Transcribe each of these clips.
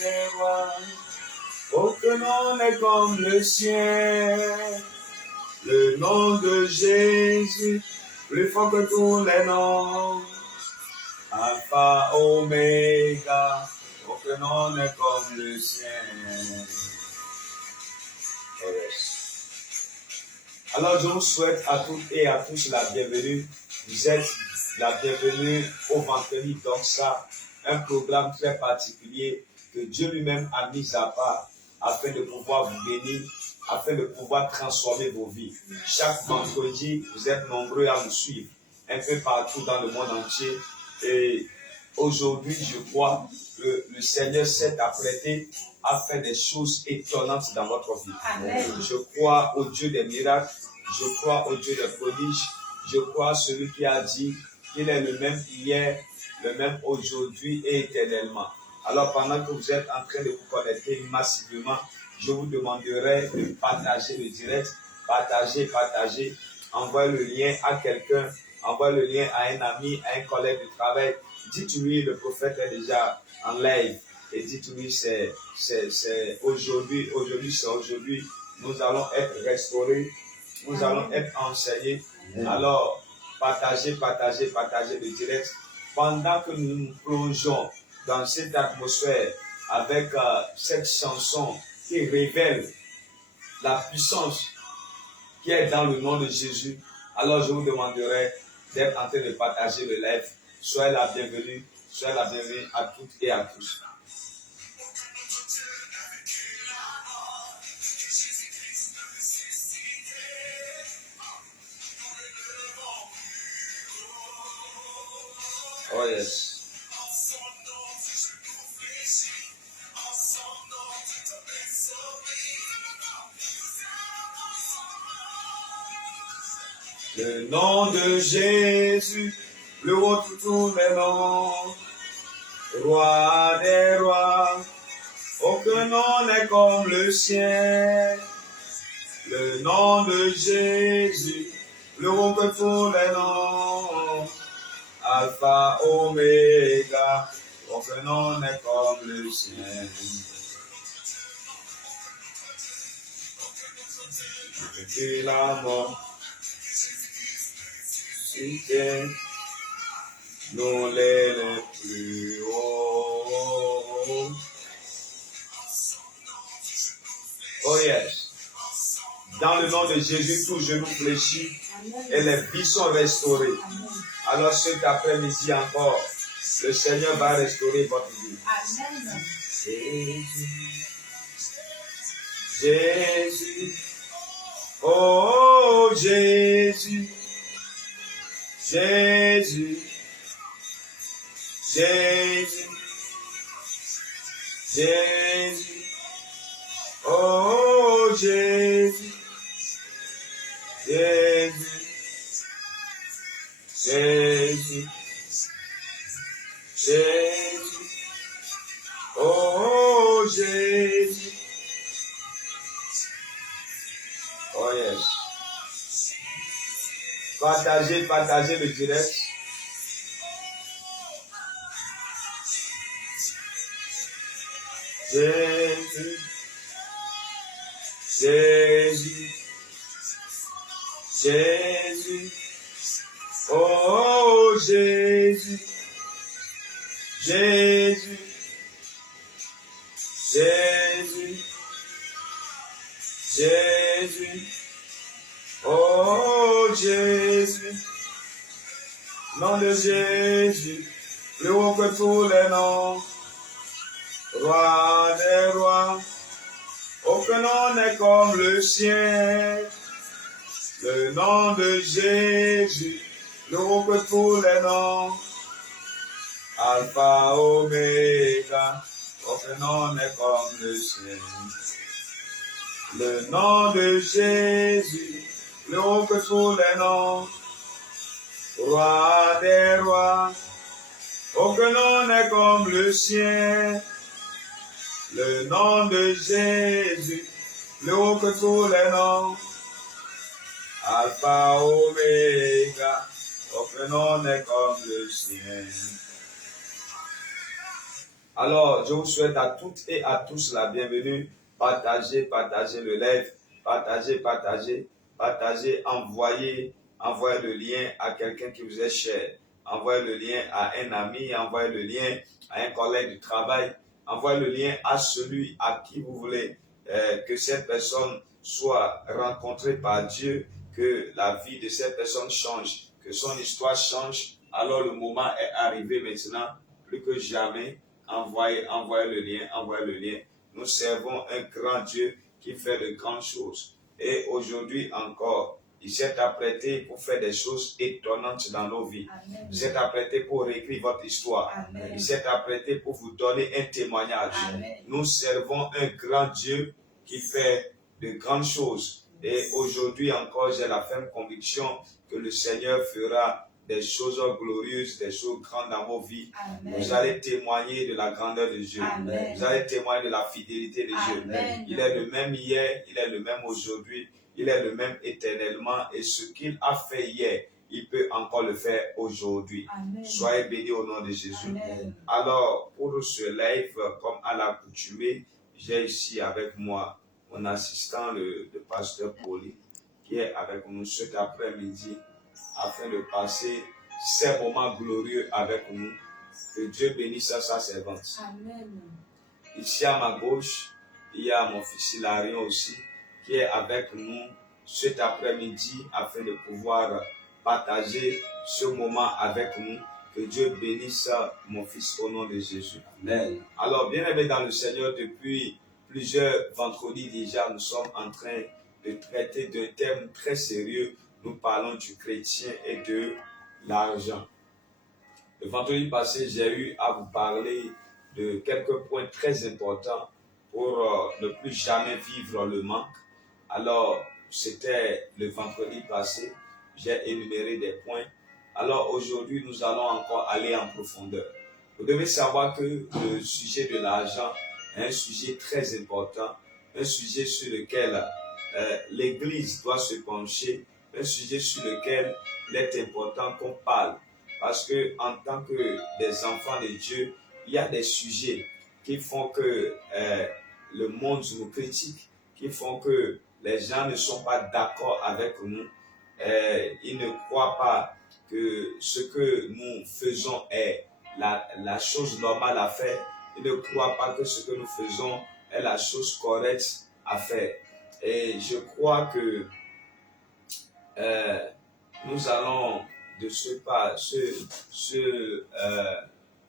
des rois. Aucun nom n'est comme le sien. Le nom de Jésus, plus fort que tous les noms. Alpha, Oméga, aucun nom n'est comme le sien. Alors je vous souhaite à toutes et à tous la bienvenue. Vous êtes la bienvenue au vendredi d'Oxa, un programme très particulier que Dieu lui-même a mis à part afin de pouvoir vous bénir, afin de pouvoir transformer vos vies. Chaque vendredi, vous êtes nombreux à nous suivre un peu partout dans le monde entier. Et aujourd'hui, je crois que le Seigneur s'est apprêté à faire des choses étonnantes dans votre vie. Amen. Je crois au Dieu des miracles, je crois au Dieu des prodiges, je crois à celui qui a dit qu'il est le même hier, le même aujourd'hui et éternellement. Alors pendant que vous êtes en train de vous connecter massivement, je vous demanderai de partager le direct, partager, envoyez le lien à quelqu'un, envoyez le lien à un ami, à un collègue de travail. Dites-lui, le prophète est déjà en live. Et dites-lui, c'est aujourd'hui, nous allons être restaurés, nous allons être enseignés. Alors, partagez le direct. Pendant que nous nous plongeons dans cette atmosphère avec cette chanson qui révèle la puissance qui est dans le nom de Jésus, alors je vous demanderai d'être en train de partager le live. Soyez la bienvenue à toutes et à tous. Oh yes. Le nom de Jésus, le haut de tous les noms, roi des rois, aucun nom n'est comme le sien. Le nom de Jésus, le haut de tous les noms, Alpha, Oméga, aucun nom n'est comme le sien. Depuis la mort, nous les plus hauts. Oh yes. Dans le nom de Jésus, tout genou fléchit et les vies sont restaurées. Alors cet après-midi encore, le Seigneur va restaurer votre vie. Amen. Jésus. Oh Jésus. Jésus. Jésus. Jésus. Oh Jésus. Jésus. Jésus. Jésus. Oh Jésus. Oh yes. Partagez le direct. Jésus. Jésus. Jésus. Oh Jésus. Jésus. Jésus. Jésus. Oh Jésus. Nom de Jésus. Plus haut que tous les noms. Roi des rois. Aucun nom n'est comme le sien. Le nom de Jésus. Plus haut que tous les noms. Alpha, Oméga. Aucun nom n'est comme le sien. Le nom de Jésus, plus haut que tous les noms, roi des rois, aucun nom n'est comme le sien. Le nom de Jésus, plus haut que tous les noms, Alpha, Oméga, aucun nom n'est comme le sien. Alors, je vous souhaite à toutes et à tous la bienvenue. Partagez le live. Partagez, envoyez le lien à quelqu'un qui vous est cher. Envoyez le lien à un ami, envoyez le lien à un collègue du travail. Envoyez le lien à celui à qui vous voulez que cette personne soit rencontrée par Dieu, que la vie de cette personne change, que son histoire change. Alors le moment est arrivé maintenant, plus que jamais. Envoyez le lien. Nous servons un grand Dieu qui fait de grandes choses. Et aujourd'hui encore, il s'est apprêté pour faire des choses étonnantes dans nos vies. Amen. Il s'est apprêté pour réécrire votre histoire. Amen. Il s'est apprêté pour vous donner un témoignage. Amen. Nous servons un grand Dieu qui fait de grandes choses. Et aujourd'hui encore, j'ai la ferme conviction que le Seigneur fera des choses glorieuses, des choses grandes dans vos vies. Amen. Vous allez témoigner de la grandeur de Dieu. Amen. Vous allez témoigner de la fidélité de Dieu. Amen. Il est le même hier, il est le même aujourd'hui, il est le même éternellement. Et ce qu'il a fait hier, il peut encore le faire aujourd'hui. Amen. Soyez bénis au nom de Jésus. Amen. Alors, pour ce live, comme à l'accoutumée, j'ai ici avec moi mon assistant, le pasteur Pauli, qui est avec nous cet après-midi afin de passer ces moments glorieux avec nous. Que Dieu bénisse sa servante. Amen. Ici à ma gauche, il y a mon fils Hilarion aussi, qui est avec nous cet après-midi afin de pouvoir partager ce moment avec nous. Que Dieu bénisse mon fils au nom de Jésus. Amen. Alors, bien aimé dans le Seigneur, depuis plusieurs vendredis déjà, nous sommes en train de traiter d'un thème très sérieux. Nous parlons du chrétien et de l'argent. Le vendredi passé, j'ai eu à vous parler de quelques points très importants pour ne plus jamais vivre le manque. Alors, c'était le vendredi passé, j'ai énuméré des points. Alors aujourd'hui, nous allons encore aller en profondeur. Vous devez savoir que le sujet de l'argent est un sujet très important, un sujet sur lequel l'Église doit se pencher, un sujet sur lequel il est important qu'on parle. Parce que en tant que des enfants de Dieu, il y a des sujets qui font que le monde nous critique, qui font que les gens ne sont pas d'accord avec nous. Ils ne croient pas que ce que nous faisons est la chose normale à faire. Ils ne croient pas que ce que nous faisons est la chose correcte à faire. Et je crois que nous allons de ce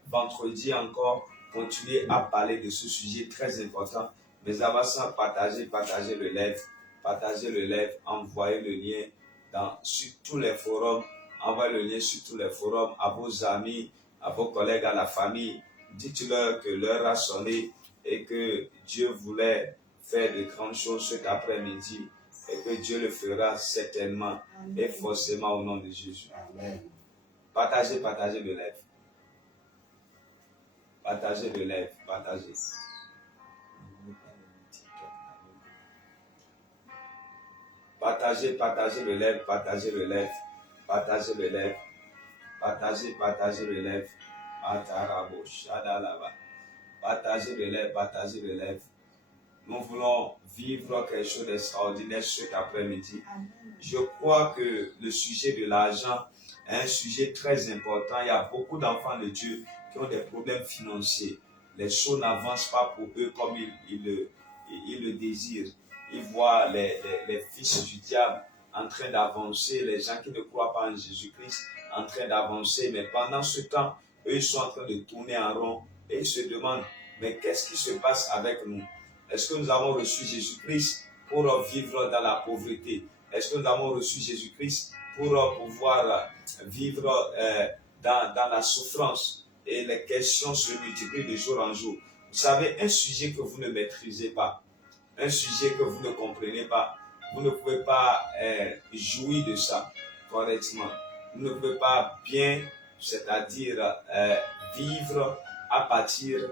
vendredi encore continuer à parler de ce sujet très important. Mais avant ça, partagez le live, envoyez le lien sur tous les forums, envoyez le lien sur tous les forums à vos amis, à vos collègues, à la famille. Dites-leur que l'heure a sonné et que Dieu voulait faire de grandes choses cet après-midi et que Dieu le fera certainement. Amen. Et forcément au nom de Jésus. Amen. Partagez le live. Partagez le live. Partagez. Partagez le live. Partagez le live. Partagez le live. Partagez le live. Atarabo, Shadalaba. Partagez le live. Partagez le live. Nous voulons vivre quelque chose d'extraordinaire cet après-midi. Amen. Je crois que le sujet de l'argent est un sujet très important. Il y a beaucoup d'enfants de Dieu qui ont des problèmes financiers. Les choses n'avancent pas pour eux comme ils le désirent. Ils voient les fils du diable en train d'avancer, les gens qui ne croient pas en Jésus-Christ en train d'avancer. Mais pendant ce temps, eux, ils sont en train de tourner en rond et ils se demandent, mais qu'est-ce qui se passe avec nous? Est-ce que nous avons reçu Jésus-Christ pour vivre dans la pauvreté? Est-ce que nous avons reçu Jésus-Christ pour pouvoir vivre dans la souffrance? Et les questions se multiplient de jour en jour. Vous savez, un sujet que vous ne maîtrisez pas, un sujet que vous ne comprenez pas, vous ne pouvez pas jouir de ça correctement. Vous ne pouvez pas bien, c'est-à-dire vivre à partir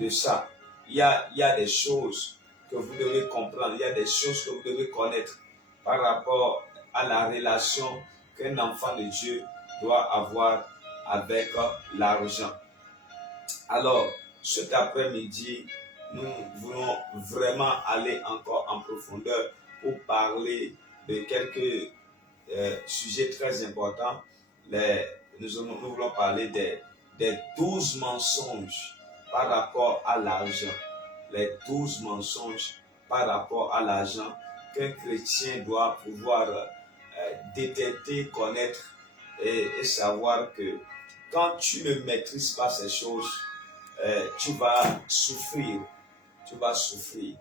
de ça. Il y a des choses que vous devez comprendre, il y a des choses que vous devez connaître par rapport à la relation qu'un enfant de Dieu doit avoir avec l'argent. Alors, cet après-midi, nous voulons vraiment aller encore en profondeur pour parler de quelques sujets très importants. Nous voulons parler des 12 mensonges par rapport à l'argent. Les 12 mensonges par rapport à l'argent qu'un chrétien doit pouvoir détecter, connaître et savoir que quand tu ne maîtrises pas ces choses, tu vas souffrir. Tu vas souffrir.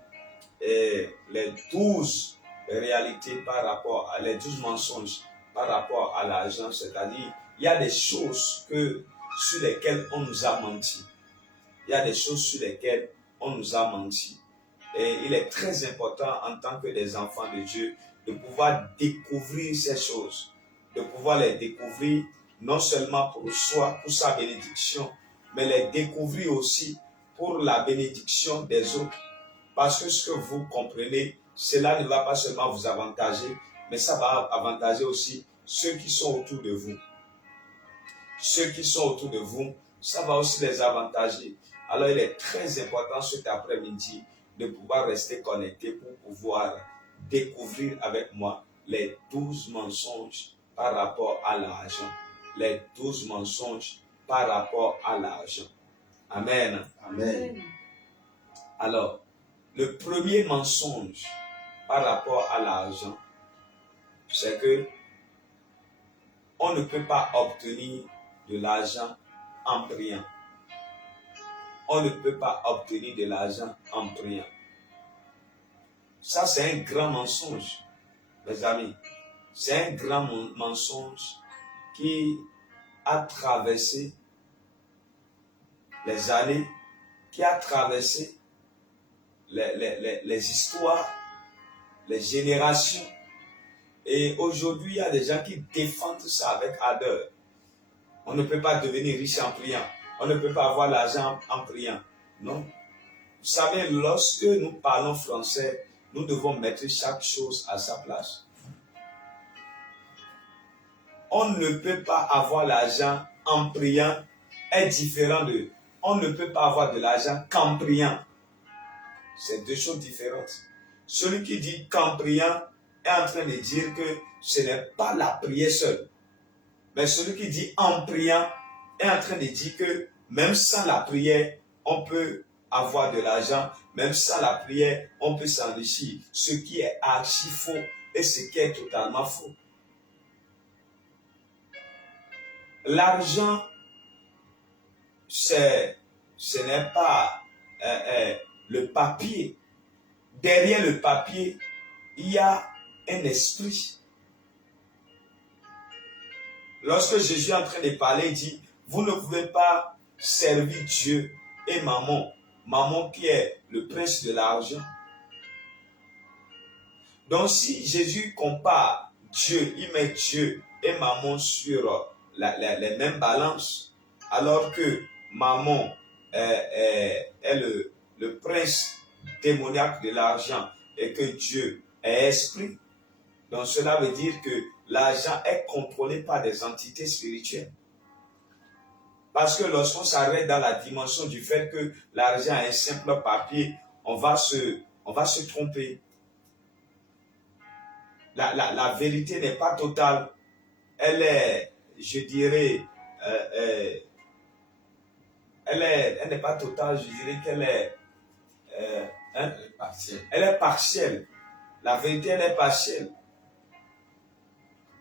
Et les 12 réalités par rapport à les 12 mensonges par rapport à l'argent, c'est-à-dire, il y a des choses sur lesquelles on nous a menti. Il y a des choses sur lesquelles on nous a menti. Et il est très important en tant que des enfants de Dieu de pouvoir découvrir ces choses, de pouvoir les découvrir non seulement pour soi, pour sa bénédiction, mais les découvrir aussi pour la bénédiction des autres. Parce que ce que vous comprenez, cela ne va pas seulement vous avantager, mais ça va avantager aussi ceux qui sont autour de vous. Ceux qui sont autour de vous, ça va aussi les avantager. Alors il est très important cet après-midi de pouvoir rester connecté pour pouvoir découvrir avec moi les 12 mensonges par rapport à l'argent. Les 12 mensonges par rapport à l'argent. Amen. Amen. Alors, le premier mensonge par rapport à l'argent, c'est que on ne peut pas obtenir de l'argent en priant. On ne peut pas obtenir de l'argent en priant. Ça, c'est un grand mensonge, mes amis. C'est un grand mensonge qui a traversé les années, qui a traversé les histoires, les générations. Et aujourd'hui, il y a des gens qui défendent ça avec ardeur. On ne peut pas devenir riche en priant. On ne peut pas avoir l'argent en priant. Non. Vous savez, lorsque nous parlons français, nous devons mettre chaque chose à sa place. On ne peut pas avoir l'argent en priant est différent de on ne peut pas avoir de l'argent qu'en priant. C'est deux choses différentes. Celui qui dit qu'en priant est en train de dire que ce n'est pas la prière seule. Mais celui qui dit en priant est en train de dire que même sans la prière, on peut avoir de l'argent. Même sans la prière, on peut s'enrichir. Ce qui est archi faux et ce qui est totalement faux. L'argent, ce n'est pas le papier. Derrière le papier, il y a un esprit. Lorsque Jésus est en train de parler, il dit, vous ne pouvez pas servir Dieu et Mammon. Mammon qui est le prince de l'argent. Donc si Jésus compare Dieu, il met Dieu et Mammon sur les mêmes balances, alors que Mammon est le prince démoniaque de l'argent et que Dieu est esprit. Donc cela veut dire que l'argent est contrôlé par des entités spirituelles. Parce que lorsqu'on s'arrête dans la dimension du fait que l'argent est un simple papier, on va se tromper. La vérité n'est pas totale. Elle est, je dirais, elle n'est pas totale, je dirais qu'elle est, elle est partielle. La vérité, elle est partielle.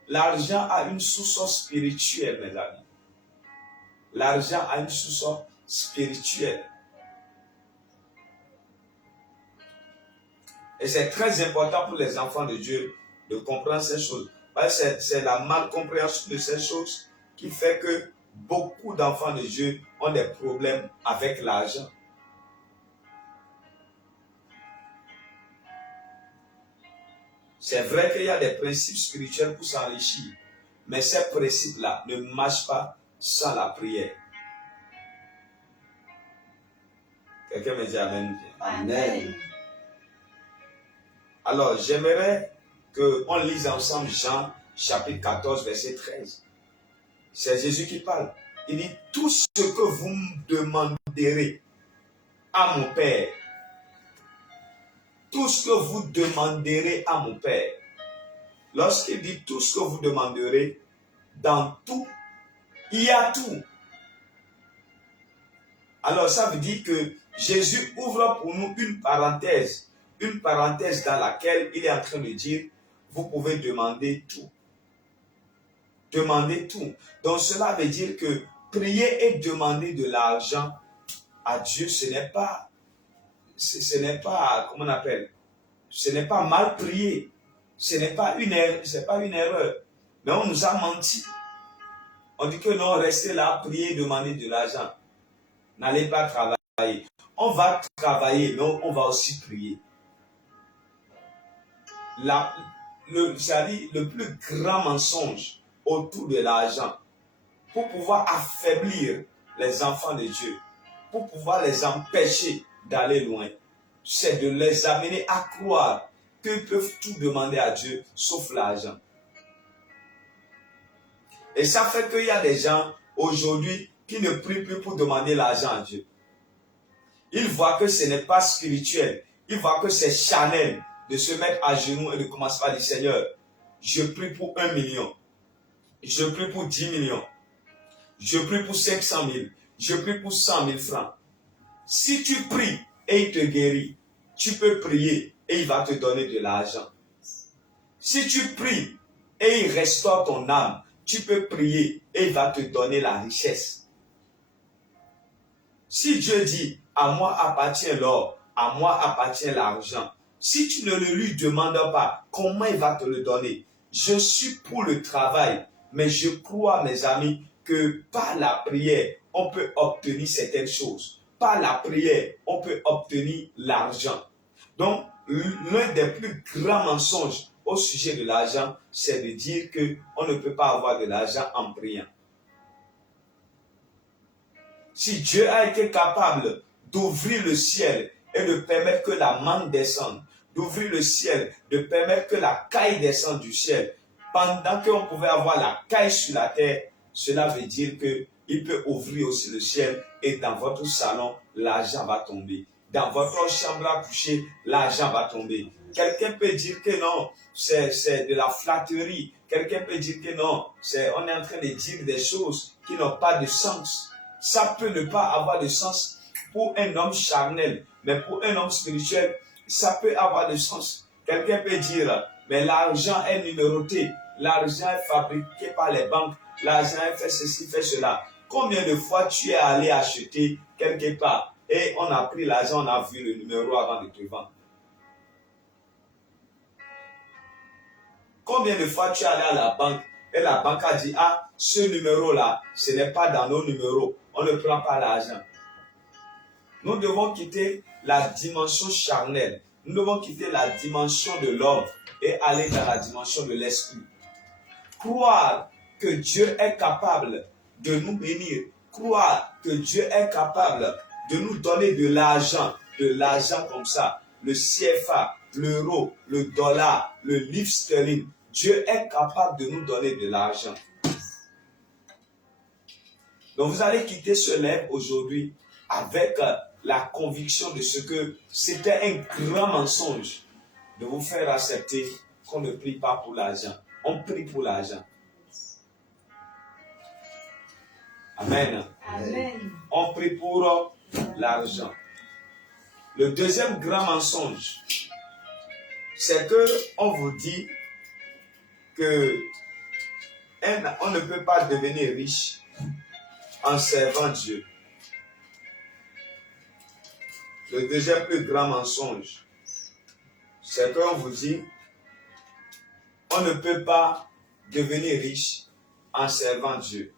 L'argent a une source spirituelle, mes amis. L'argent a une source spirituelle. Et c'est très important pour les enfants de Dieu de comprendre ces choses. Parce que c'est la malcompréhension de ces choses qui fait que beaucoup d'enfants de Dieu ont des problèmes avec l'argent. C'est vrai qu'il y a des principes spirituels pour s'enrichir, mais ces principes-là ne marchent pas sans la prière. Quelqu'un me dit Amen. Amen. Alors, j'aimerais qu'on lise ensemble Jean chapitre 14, verset 13. C'est Jésus qui parle. Il dit, tout ce que vous me demanderez à mon Père. Tout ce que vous demanderez à mon Père. Lorsqu'il dit tout ce que vous demanderez, dans tout, il y a tout. Alors ça veut dire que Jésus ouvre pour nous une parenthèse dans laquelle il est en train de dire, vous pouvez demander tout. Demandez tout. Donc cela veut dire que prier et demander de l'argent à Dieu, ce n'est pas, comment on appelle, ce n'est pas mal prier. Ce n'est pas une erreur. Mais on nous a menti. On dit que non, restez là, priez, demandez de l'argent. N'allez pas travailler. On va travailler, mais on va aussi prier. Le plus grand mensonge autour de l'argent, pour pouvoir affaiblir les enfants de Dieu, pour pouvoir les empêcher d'aller loin, c'est de les amener à croire qu'ils peuvent tout demander à Dieu, sauf l'argent. Et ça fait qu'il y a des gens aujourd'hui qui ne prient plus pour demander l'argent à Dieu. Ils voient que ce n'est pas spirituel. Ils voient que c'est charnel de se mettre à genoux et de commencer par dire, Seigneur, je prie pour 1 million. Je prie pour 10 millions. Je prie pour 500 000. Je prie pour 100 000 francs. Si tu pries et il te guérit, tu peux prier et il va te donner de l'argent. Si tu pries et il restaure ton âme, tu peux prier et il va te donner la richesse. Si Dieu dit, à moi appartient l'or, à moi appartient l'argent, si tu ne le lui demandes pas, comment il va te le donner? Je suis pour le travail, mais je crois, mes amis, que par la prière, on peut obtenir certaines choses. Par la prière, on peut obtenir l'argent. Donc, l'un des plus grands mensonges au sujet de l'argent, c'est de dire qu'on ne peut pas avoir de l'argent en priant. Si Dieu a été capable d'ouvrir le ciel et de permettre que la manne descende, d'ouvrir le ciel, de permettre que la caille descende du ciel, pendant qu'on pouvait avoir la caille sur la terre, cela veut dire qu'il peut ouvrir aussi le ciel et dans votre salon, l'argent va tomber. Dans votre chambre à coucher, l'argent va tomber. Quelqu'un peut dire que non, c'est de la flatterie. Quelqu'un peut dire que non, on est en train de dire des choses qui n'ont pas de sens. Ça peut ne pas avoir de sens pour un homme charnel, mais pour un homme spirituel, ça peut avoir de sens. Quelqu'un peut dire, mais l'argent est numéroté, l'argent est fabriqué par les banques, l'argent est fait ceci, fait cela. Combien de fois tu es allé acheter quelque part et on a pris l'argent, on a vu le numéro avant de te vendre? Combien de fois tu es allé à la banque et la banque a dit, ah, ce numéro-là, ce n'est pas dans nos numéros, on ne prend pas l'argent. Nous devons quitter la dimension charnelle, nous devons quitter la dimension de l'homme et aller dans la dimension de l'esprit. Croire que Dieu est capable de nous bénir, croire que Dieu est capable de nous donner de l'argent comme ça, le CFA, l'euro, le dollar, le livre sterling. Dieu est capable de nous donner de l'argent. Donc vous allez quitter ce live aujourd'hui avec la conviction de ce que c'était un grand mensonge de vous faire accepter qu'on ne prie pas pour l'argent. On prie pour l'argent. Amen. Amen. On prie pour l'argent. Le deuxième grand mensonge, c'est que on vous dit que on ne peut pas devenir riche en servant Dieu. Le deuxième plus grand mensonge, c'est qu'on vous dit on ne peut pas devenir riche en servant Dieu.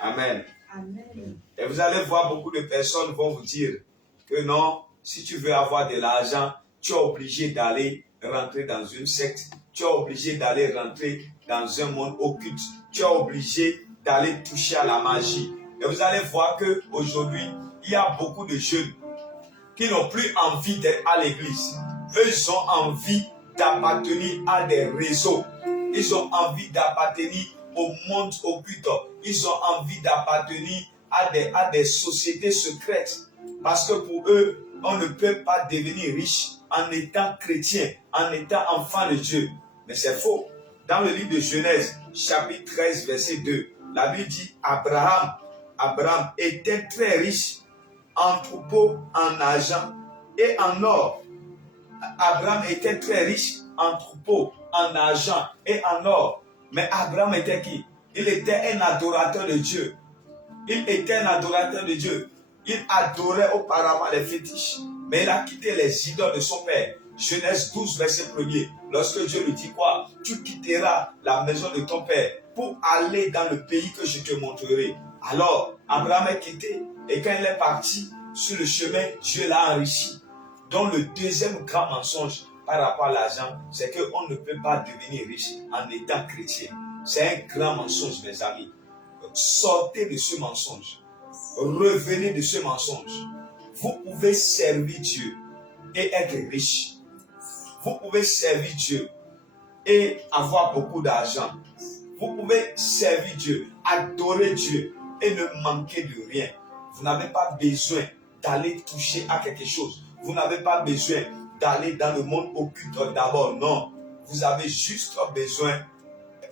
Amen. Amen. Et vous allez voir beaucoup de personnes vont vous dire que non, si tu veux avoir de l'argent, tu es obligé d'aller rentrer dans une secte, tu es obligé d'aller rentrer dans un monde occulte, tu es obligé d'aller toucher à la magie. Et vous allez voir qu'aujourd'hui, il y a beaucoup de jeunes qui n'ont plus envie d'être à l'église. Eux, ils ont envie d'appartenir à des réseaux. Ils ont envie d'appartenir au monde occulte. Ils ont envie d'appartenir à des sociétés secrètes. Parce que pour eux, on ne peut pas devenir riche en étant chrétien, en étant enfant de Dieu. Mais c'est faux. Dans le livre de Genèse, chapitre 13, verset 2, la Bible dit Abraham était très riche en troupeaux, en argent et en or. Abraham était très riche en troupeaux, en argent et en or. Mais Abraham était qui? Il était un adorateur de Dieu. Il était un adorateur de Dieu. Il adorait auparavant les fétiches. Mais il a quitté les idoles de son père. Genèse 12, verset 1er. Lorsque Dieu lui dit quoi? Tu quitteras la maison de ton père pour aller dans le pays que je te montrerai. Alors, Abraham est quitté. Et quand il est parti sur le chemin, Dieu l'a enrichi. Donc le deuxième grand mensonge par rapport à l'argent, c'est qu'on ne peut pas devenir riche en étant chrétien. C'est un grand mensonge, mes amis. Sortez de ce mensonge. Revenez de ce mensonge. Vous pouvez servir Dieu et être riche. Vous pouvez servir Dieu et avoir beaucoup d'argent. Vous pouvez servir Dieu, adorer Dieu et ne manquer de rien. Vous n'avez pas besoin d'aller toucher à quelque chose. Vous n'avez pas besoin d'aller dans le monde occulte d'abord. Non. Vous avez juste besoin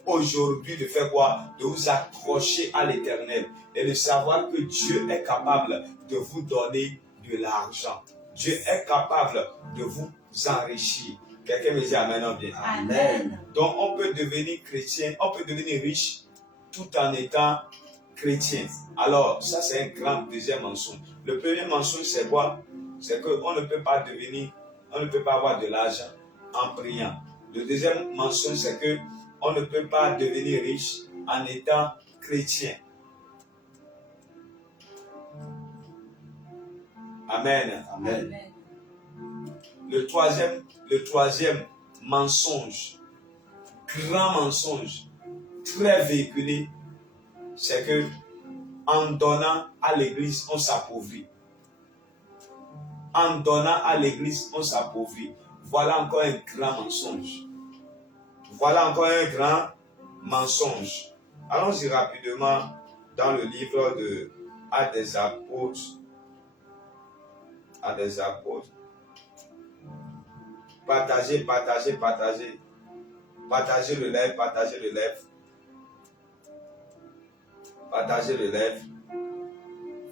aujourd'hui de faire quoi? De vous accrocher à l'Éternel et de savoir que Dieu est capable de vous donner de l'argent. Dieu est capable de vous enrichir. Quelqu'un me dit amen en bien. Amen. Donc on peut devenir chrétien, on peut devenir riche tout en étant chrétien. Alors ça c'est un grand deuxième mensonge. Le premier mensonge c'est quoi? C'est qu'on ne peut pas devenir, on ne peut pas avoir de l'argent en priant. Le deuxième mensonge c'est que on ne peut pas devenir riche en étant chrétien. Amen. Amen. Le troisième mensonge, grand mensonge, très véhiculé, c'est que en donnant à l'église, on s'appauvrit. En donnant à l'église, on s'appauvrit. Voilà encore un grand mensonge. Voilà encore un grand mensonge. Allons-y rapidement dans le livre de Actes des Apôtres. Actes des Apôtres. Partagez, partagez, partagez. Partagez le live, partagez le live. Partagez le live.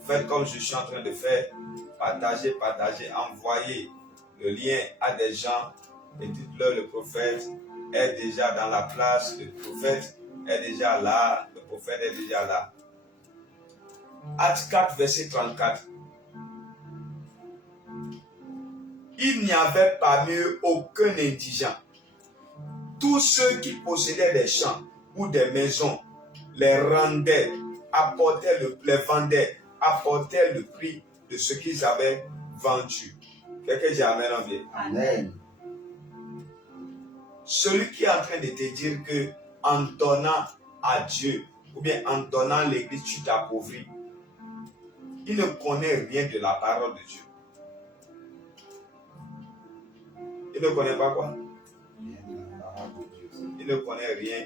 Faites comme je suis en train de faire. Partagez, partagez. Envoyez le lien à des gens et dites-leur le prophète est déjà dans la place. Le prophète est déjà là. Le prophète est déjà là. Acte 4, verset 34. Il n'y avait parmi eux aucun indigent. Tous ceux qui possédaient des champs ou des maisons les rendaient, les vendaient, apportaient le prix de ce qu'ils avaient vendu. Quelqu'un dit amen en bien. Amen. Celui qui est en train de te dire que en donnant à Dieu ou bien en donnant à l'église tu t'appauvris, il ne connaît rien de la parole de Dieu. Il ne connaît pas quoi? Il ne connaît rien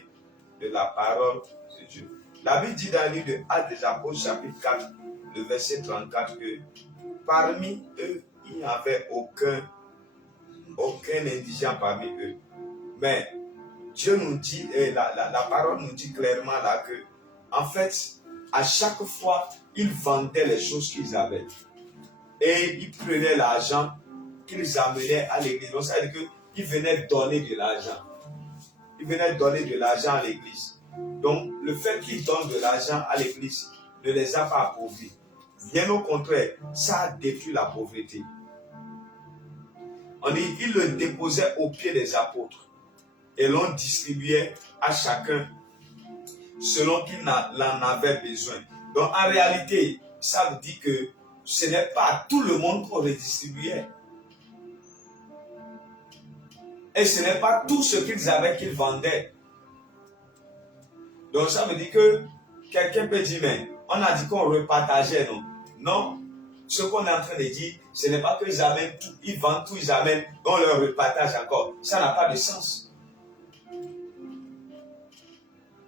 de la parole de Dieu. La Bible dit dans le livre de Actes des Apôtres, chapitre 4, le verset 34, que parmi eux, il n'y avait aucun indigent parmi eux. Mais Dieu nous dit, et la parole nous dit clairement là que, en fait, à chaque fois, ils vendaient les choses qu'ils avaient. Et ils prenaient l'argent qu'ils amenaient à l'église. Donc, ça veut dire qu'ils venaient donner de l'argent. Ils venaient donner de l'argent à l'église. Donc, le fait qu'ils donnent de l'argent à l'église ne les a pas appauvris. Bien au contraire, ça a détruit la pauvreté. On dit, ils le déposaient aux pieds des apôtres et l'on distribuait à chacun selon qu'il en avait besoin. Donc, en réalité, ça veut dire que ce n'est pas à tout le monde qu'on redistribuait. Et ce n'est pas tout ce qu'ils avaient qu'ils vendaient. Donc ça veut dire que quelqu'un peut dire, mais on a dit qu'on repartageait, non? Non. Ce qu'on est en train de dire, ce n'est pas qu'ils amènent tout, ils vendent tout, ils amènent, on leur repartage encore. Ça n'a pas de sens.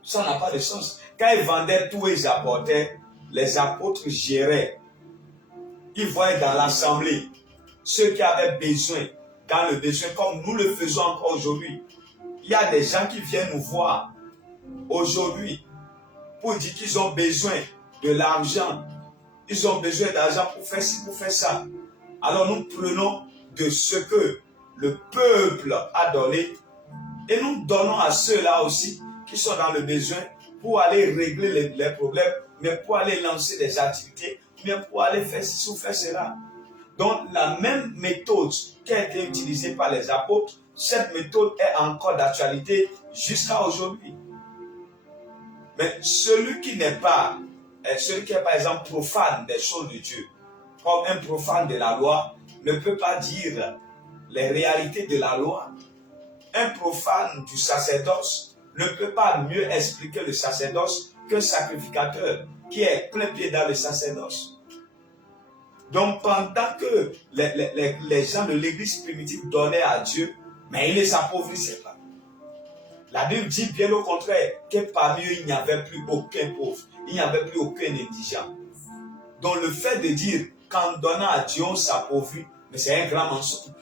Ça n'a pas de sens. Quand ils vendaient tout et ils apportaient, les apôtres géraient. Il voyait dans l'assemblée ceux qui avaient besoin, dans le besoin, comme nous le faisons encore aujourd'hui. Il y a des gens qui viennent nous voir aujourd'hui pour dire qu'ils ont besoin de l'argent. Ils ont besoin d'argent pour faire ci, pour faire ça. Alors nous prenons de ce que le peuple a donné et nous donnons à ceux-là aussi qui sont dans le besoin pour aller régler les problèmes, mais pour aller lancer des activités, mais pour aller faire ci ou faire cela. Donc la même méthode qui a été utilisée par les apôtres, cette méthode est encore d'actualité jusqu'à aujourd'hui. Mais celui qui est par exemple profane des choses de Dieu, comme un profane de la loi, ne peut pas dire les réalités de la loi. Un profane du sacerdoce ne peut pas mieux expliquer le sacerdoce qu'un sacrificateur qui est plein pied dans le sacerdoce. Donc pendant que les gens de l'église primitive donnaient à Dieu, mais ils ne s'appauvrissaient pas. La Bible dit bien au contraire que parmi eux, il n'y avait plus aucun pauvre, il n'y avait plus aucun indigent. Donc le fait de dire qu'en donnant à Dieu, on s'appauvrit, mais c'est un grand mensonge.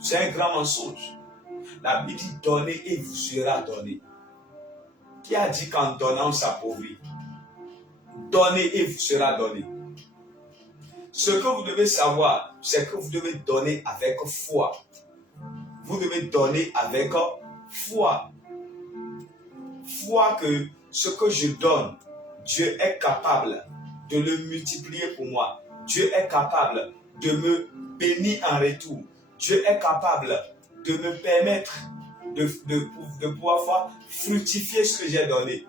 C'est un grand mensonge. La Bible dit donnez et vous sera donné. Qui a dit qu'en donnant, on s'appauvrit? Donnez et vous sera donné. Ce que vous devez savoir, c'est que vous devez donner avec foi. Vous devez donner avec foi. Foi que ce que je donne, Dieu est capable de le multiplier pour moi. Dieu est capable de me bénir en retour. Dieu est capable de me permettre de pouvoir faire fructifier ce que j'ai donné.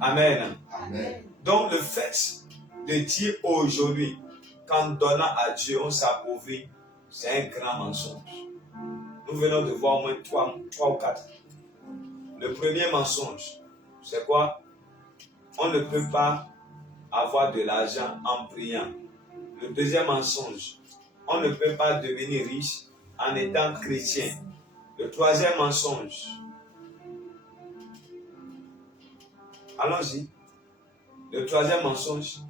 Amen. Amen. Donc le fait de dire aujourd'hui qu'en donnant à Dieu on s'appauvrit, c'est un grand mensonge. Nous venons de voir au moins 3 ou 4. Le premier mensonge, c'est quoi? On ne peut pas avoir de l'argent en priant. Le deuxième mensonge, on ne peut pas devenir riche en étant chrétien. Le troisième mensonge, allons-y. Le troisième mensonge,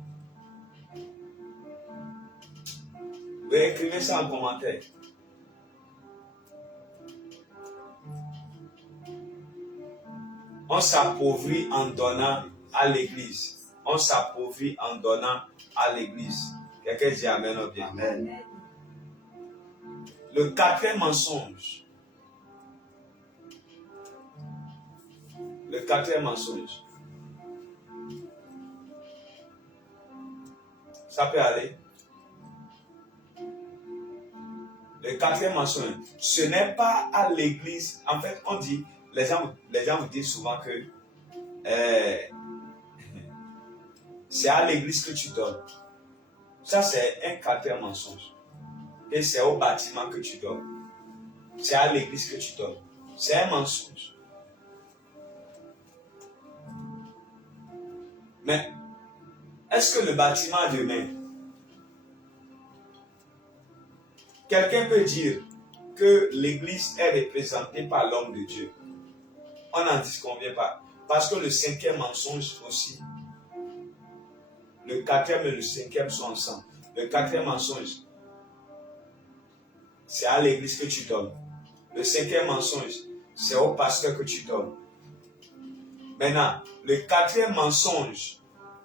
vous écrivez ça en commentaire. On s'appauvrit en donnant à l'église. On s'appauvrit en donnant à l'église. Quelqu'un dit amen ou bien? Amen. Le quatrième mensonge. Le quatrième mensonge. Ça peut aller. Le quatrième mensonge. Ce n'est pas à l'église. En fait, on dit, les gens vous disent souvent que c'est à l'église que tu donnes. Ça, c'est un quatrième mensonge. Et c'est au bâtiment que tu donnes. C'est à l'église que tu donnes. C'est un mensonge. Mais, est-ce que le bâtiment demain, quelqu'un peut dire que l'église est représentée par l'homme de Dieu? On n'en disconvient pas. Parce que le cinquième mensonge aussi, le quatrième et le cinquième sont ensemble. Le quatrième mensonge, c'est à l'église que tu donnes. Le cinquième mensonge, c'est au pasteur que tu donnes. Maintenant, le quatrième mensonge,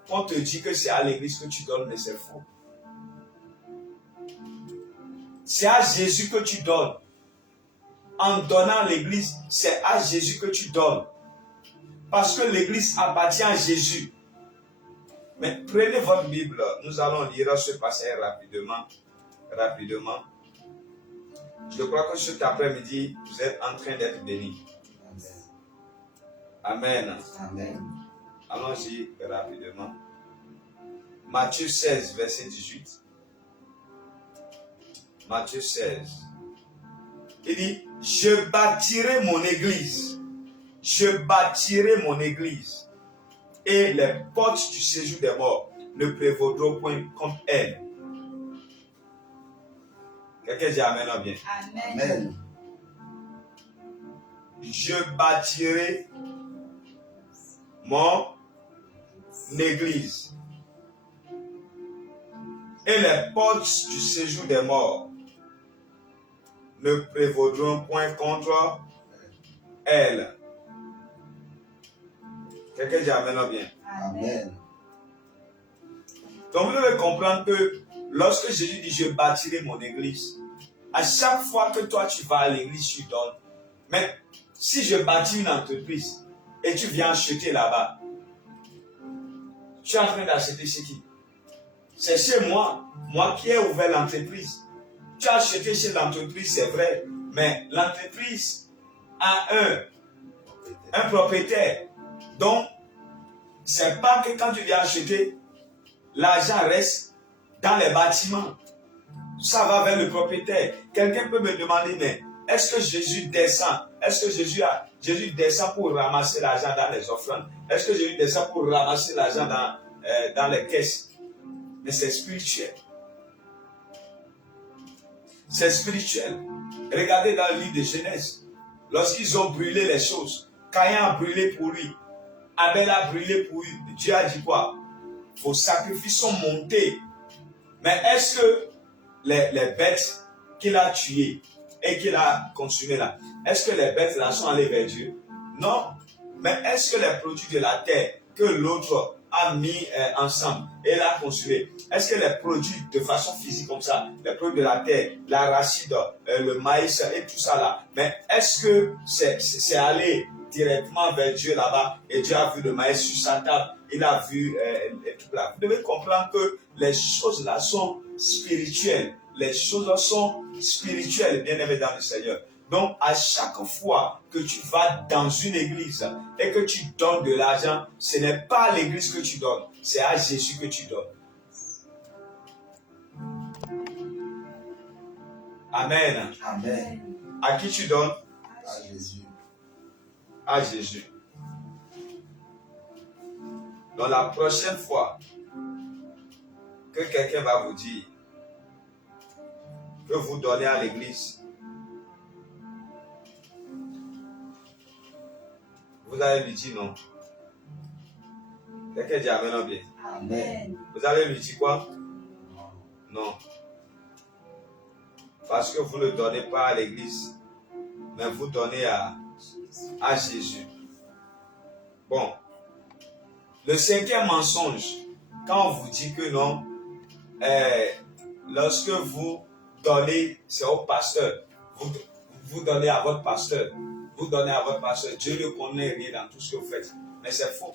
on te dit que c'est à l'église que tu donnes, mais c'est faux. C'est à Jésus que tu donnes. En donnant l'église, c'est à Jésus que tu donnes. Parce que l'église appartient à Jésus. Mais prenez votre Bible, nous allons lire ce passage rapidement. Je crois que cet après-midi, vous êtes en train d'être bénis. Amen. Amen. Allons-y rapidement. Matthieu 16, verset 18. Matthieu 16. Il dit, je bâtirai mon église. Je bâtirai mon église. Et les portes du séjour des morts ne prévaudront point contre elle. Quelqu'un dit amen ou bien? Amen. Je bâtirai mon église. Et les portes du séjour des morts ne prévaudront point contre elle. Quelqu'un dit Amen bien. Amen. Donc vous devez comprendre que lorsque Jésus dit je bâtirai mon église, à chaque fois que toi tu vas à l'église, tu donnes. Mais si je bâtis une entreprise et tu viens acheter là-bas, tu es en train d'acheter chez qui? C'est chez moi qui ai ouvert l'entreprise. Tu as acheté chez l'entreprise, c'est vrai, mais l'entreprise a un propriétaire. Donc, c'est pas que quand tu viens acheter, l'argent reste dans les bâtiments. Ça va vers le propriétaire. Quelqu'un peut me demander, mais est-ce que Jésus descend? Est-ce que Jésus descend pour ramasser l'argent dans les offrandes? Est-ce que Jésus descend pour ramasser l'argent dans les caisses? Mais c'est spirituel. C'est spirituel. Regardez dans le livre de Genèse. Lorsqu'ils ont brûlé les choses, Caïn a brûlé pour lui. Abel a brûlé pour lui. Dieu a dit quoi? Vos sacrifices sont montés. Mais est-ce que les bêtes qu'il a tuées et qu'il a consumées là, est-ce que les bêtes là sont allées vers Dieu? Non. Mais est-ce que les produits de la terre que l'autre a mis ensemble et l'a consumé, est-ce que les produits de façon physique comme ça, les produits de la terre, l'arachide, le maïs et tout ça là, mais est-ce que c'est allé directement vers Dieu là-bas et Dieu a vu le maïs sur sa table, il a vu tout là. Vous devez comprendre que les choses là sont spirituelles. Les choses sont spirituelles, bien aimés dans le Seigneur. Donc, à chaque fois que tu vas dans une église et que tu donnes de l'argent, ce n'est pas à l'église que tu donnes, c'est à Jésus que tu donnes. Amen. Amen. À qui tu donnes? À Jésus. À Jésus. Donc, la prochaine fois que quelqu'un va vous dire que vous donnez à l'église, vous allez lui dire non. Quelqu'un dit Amen bien. Amen. Vous allez lui dire quoi? Non. Parce que vous ne donnez pas à l'église, mais vous donnez à Jésus. Bon. Le cinquième mensonge, quand on vous dit que non, lorsque vous donnez, c'est au pasteur. Vous donnez à votre pasteur. Vous donnez à votre pasteur. Dieu ne connaît rien dans tout ce que vous faites. Mais c'est faux.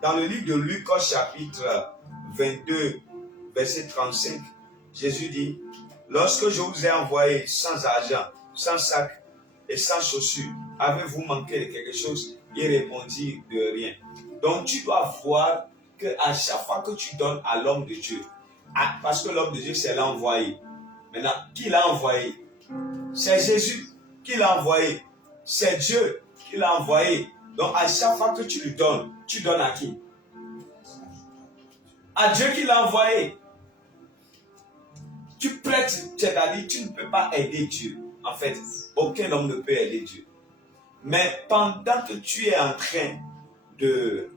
Dans le livre de Luc, chapitre 22, verset 35, Jésus dit, lorsque je vous ai envoyé sans argent, sans sac et sans chaussures, avez-vous manqué de quelque chose? Il répondit de rien. Donc tu dois voir qu'à chaque fois que tu donnes à l'homme de Dieu, parce que l'homme de Dieu c'est l'envoyé. Maintenant, qui l'a envoyé? C'est Jésus qui l'a envoyé. C'est Dieu qui l'a envoyé. Donc à chaque fois que tu lui donnes, tu donnes à qui? À Dieu qui l'a envoyé. Tu prêtes, c'est-à-dire tu ne peux pas aider Dieu. En fait, aucun homme ne peut aider Dieu. Mais pendant que tu es en train de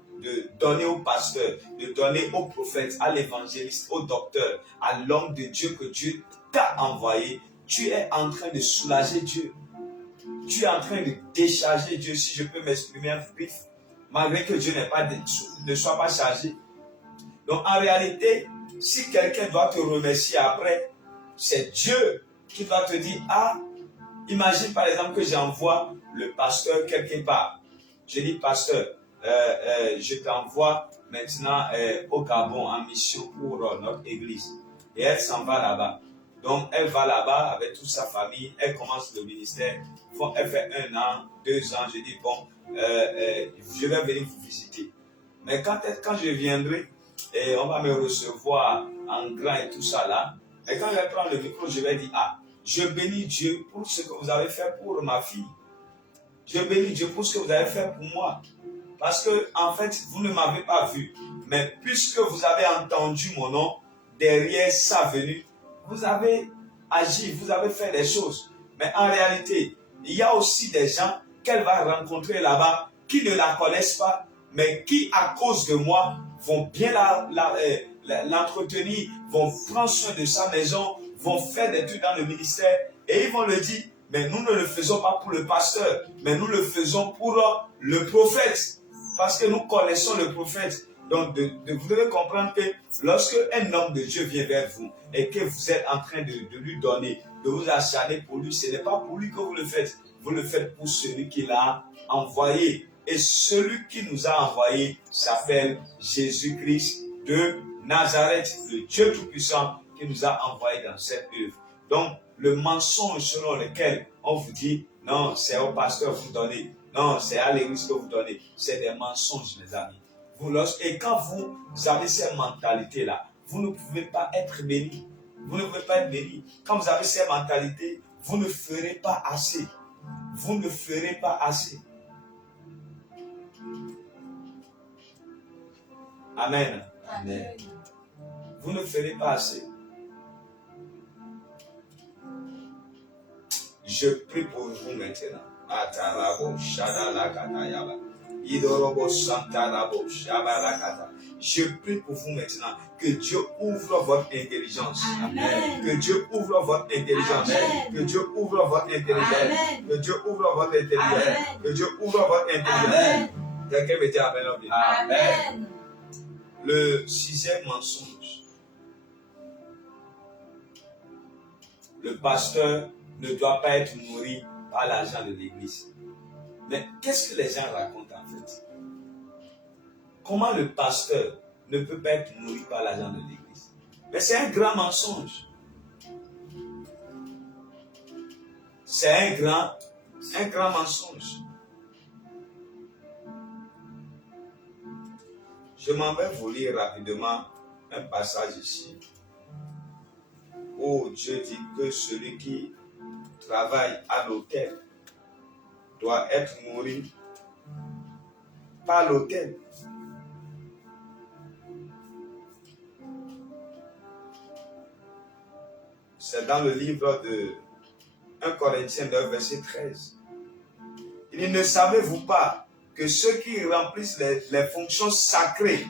donner au pasteur, de donner au prophète, à l'évangéliste, au docteur, à l'homme de Dieu que Dieu t'a envoyé, tu es en train de soulager Dieu. Tu es en train de décharger Dieu, si je peux m'exprimer un brief, malgré que Dieu ne soit pas chargé. Donc en réalité, si quelqu'un doit te remercier après, c'est Dieu qui doit te dire, imagine par exemple que j'envoie le pasteur quelque part. Je dis, pasteur, je t'envoie maintenant au Gabon en mission pour notre église. Et elle s'en va là-bas. Donc, elle va là-bas avec toute sa famille. Elle commence le ministère. Elle fait 1 an, 2 ans. Je dis, bon, je vais venir vous visiter. Mais quand je viendrai, et on va me recevoir en grand et tout ça là. Et quand je vais prendre le micro, je vais dire, je bénis Dieu pour ce que vous avez fait pour ma fille. Je bénis Dieu pour ce que vous avez fait pour moi. Parce que, en fait, vous ne m'avez pas vu. Mais puisque vous avez entendu mon nom, derrière sa venue, vous avez agi, vous avez fait des choses. Mais en réalité, il y a aussi des gens qu'elle va rencontrer là-bas qui ne la connaissent pas mais qui, à cause de moi, vont bien l'entretenir, vont prendre soin de sa maison, vont faire des trucs dans le ministère, et ils vont le dire, mais nous ne le faisons pas pour le pasteur, mais nous le faisons pour le prophète, parce que nous connaissons le prophète. Donc, vous devez comprendre que lorsque un homme de Dieu vient vers vous et que vous êtes en train de lui donner, de vous acharner pour lui, ce n'est pas pour lui que vous le faites. Vous le faites pour celui qui l'a envoyé. Et celui qui nous a envoyé s'appelle Jésus-Christ de Nazareth, le Dieu Tout-Puissant qui nous a envoyé dans cette œuvre. Donc, le mensonge selon lequel on vous dit, non, c'est au pasteur que vous donnez, non, c'est à l'église que vous donnez, c'est des mensonges, mes amis. Et quand vous avez cette mentalité-là, vous ne pouvez pas être béni. Vous ne pouvez pas être béni. Quand vous avez cette mentalité, vous ne ferez pas assez. Vous ne ferez pas assez. Amen. Amen. Vous ne ferez pas assez. Je prie pour vous maintenant. Atarabo, Shadalakatayaba. Idorobo Santarabo, Shabarakata. Je prie pour vous maintenant que Dieu ouvre votre intelligence. Amen. Que Dieu ouvre votre intelligence. Amen. Que Dieu ouvre votre intelligence. Amen. Que Dieu ouvre votre intelligence. Amen. Que Dieu ouvre votre intelligence. Amen. Quelqu'un me dit Amen. Amen. Le sixième mensonge. Le pasteur ne doit pas être nourri par l'argent de l'église. Mais qu'est-ce que les gens racontent en fait? Comment le pasteur ne peut pas être nourri par l'argent de l'église? Mais c'est un grand mensonge. C'est un grand mensonge. Je m'en vais vous lire rapidement un passage ici où Dieu dit que celui qui travaille à l'autel doit être nourri par l'autel. C'est dans le livre de 1 Corinthiens 9, verset 13. Il dit, ne savez-vous pas que ceux qui remplissent les fonctions sacrées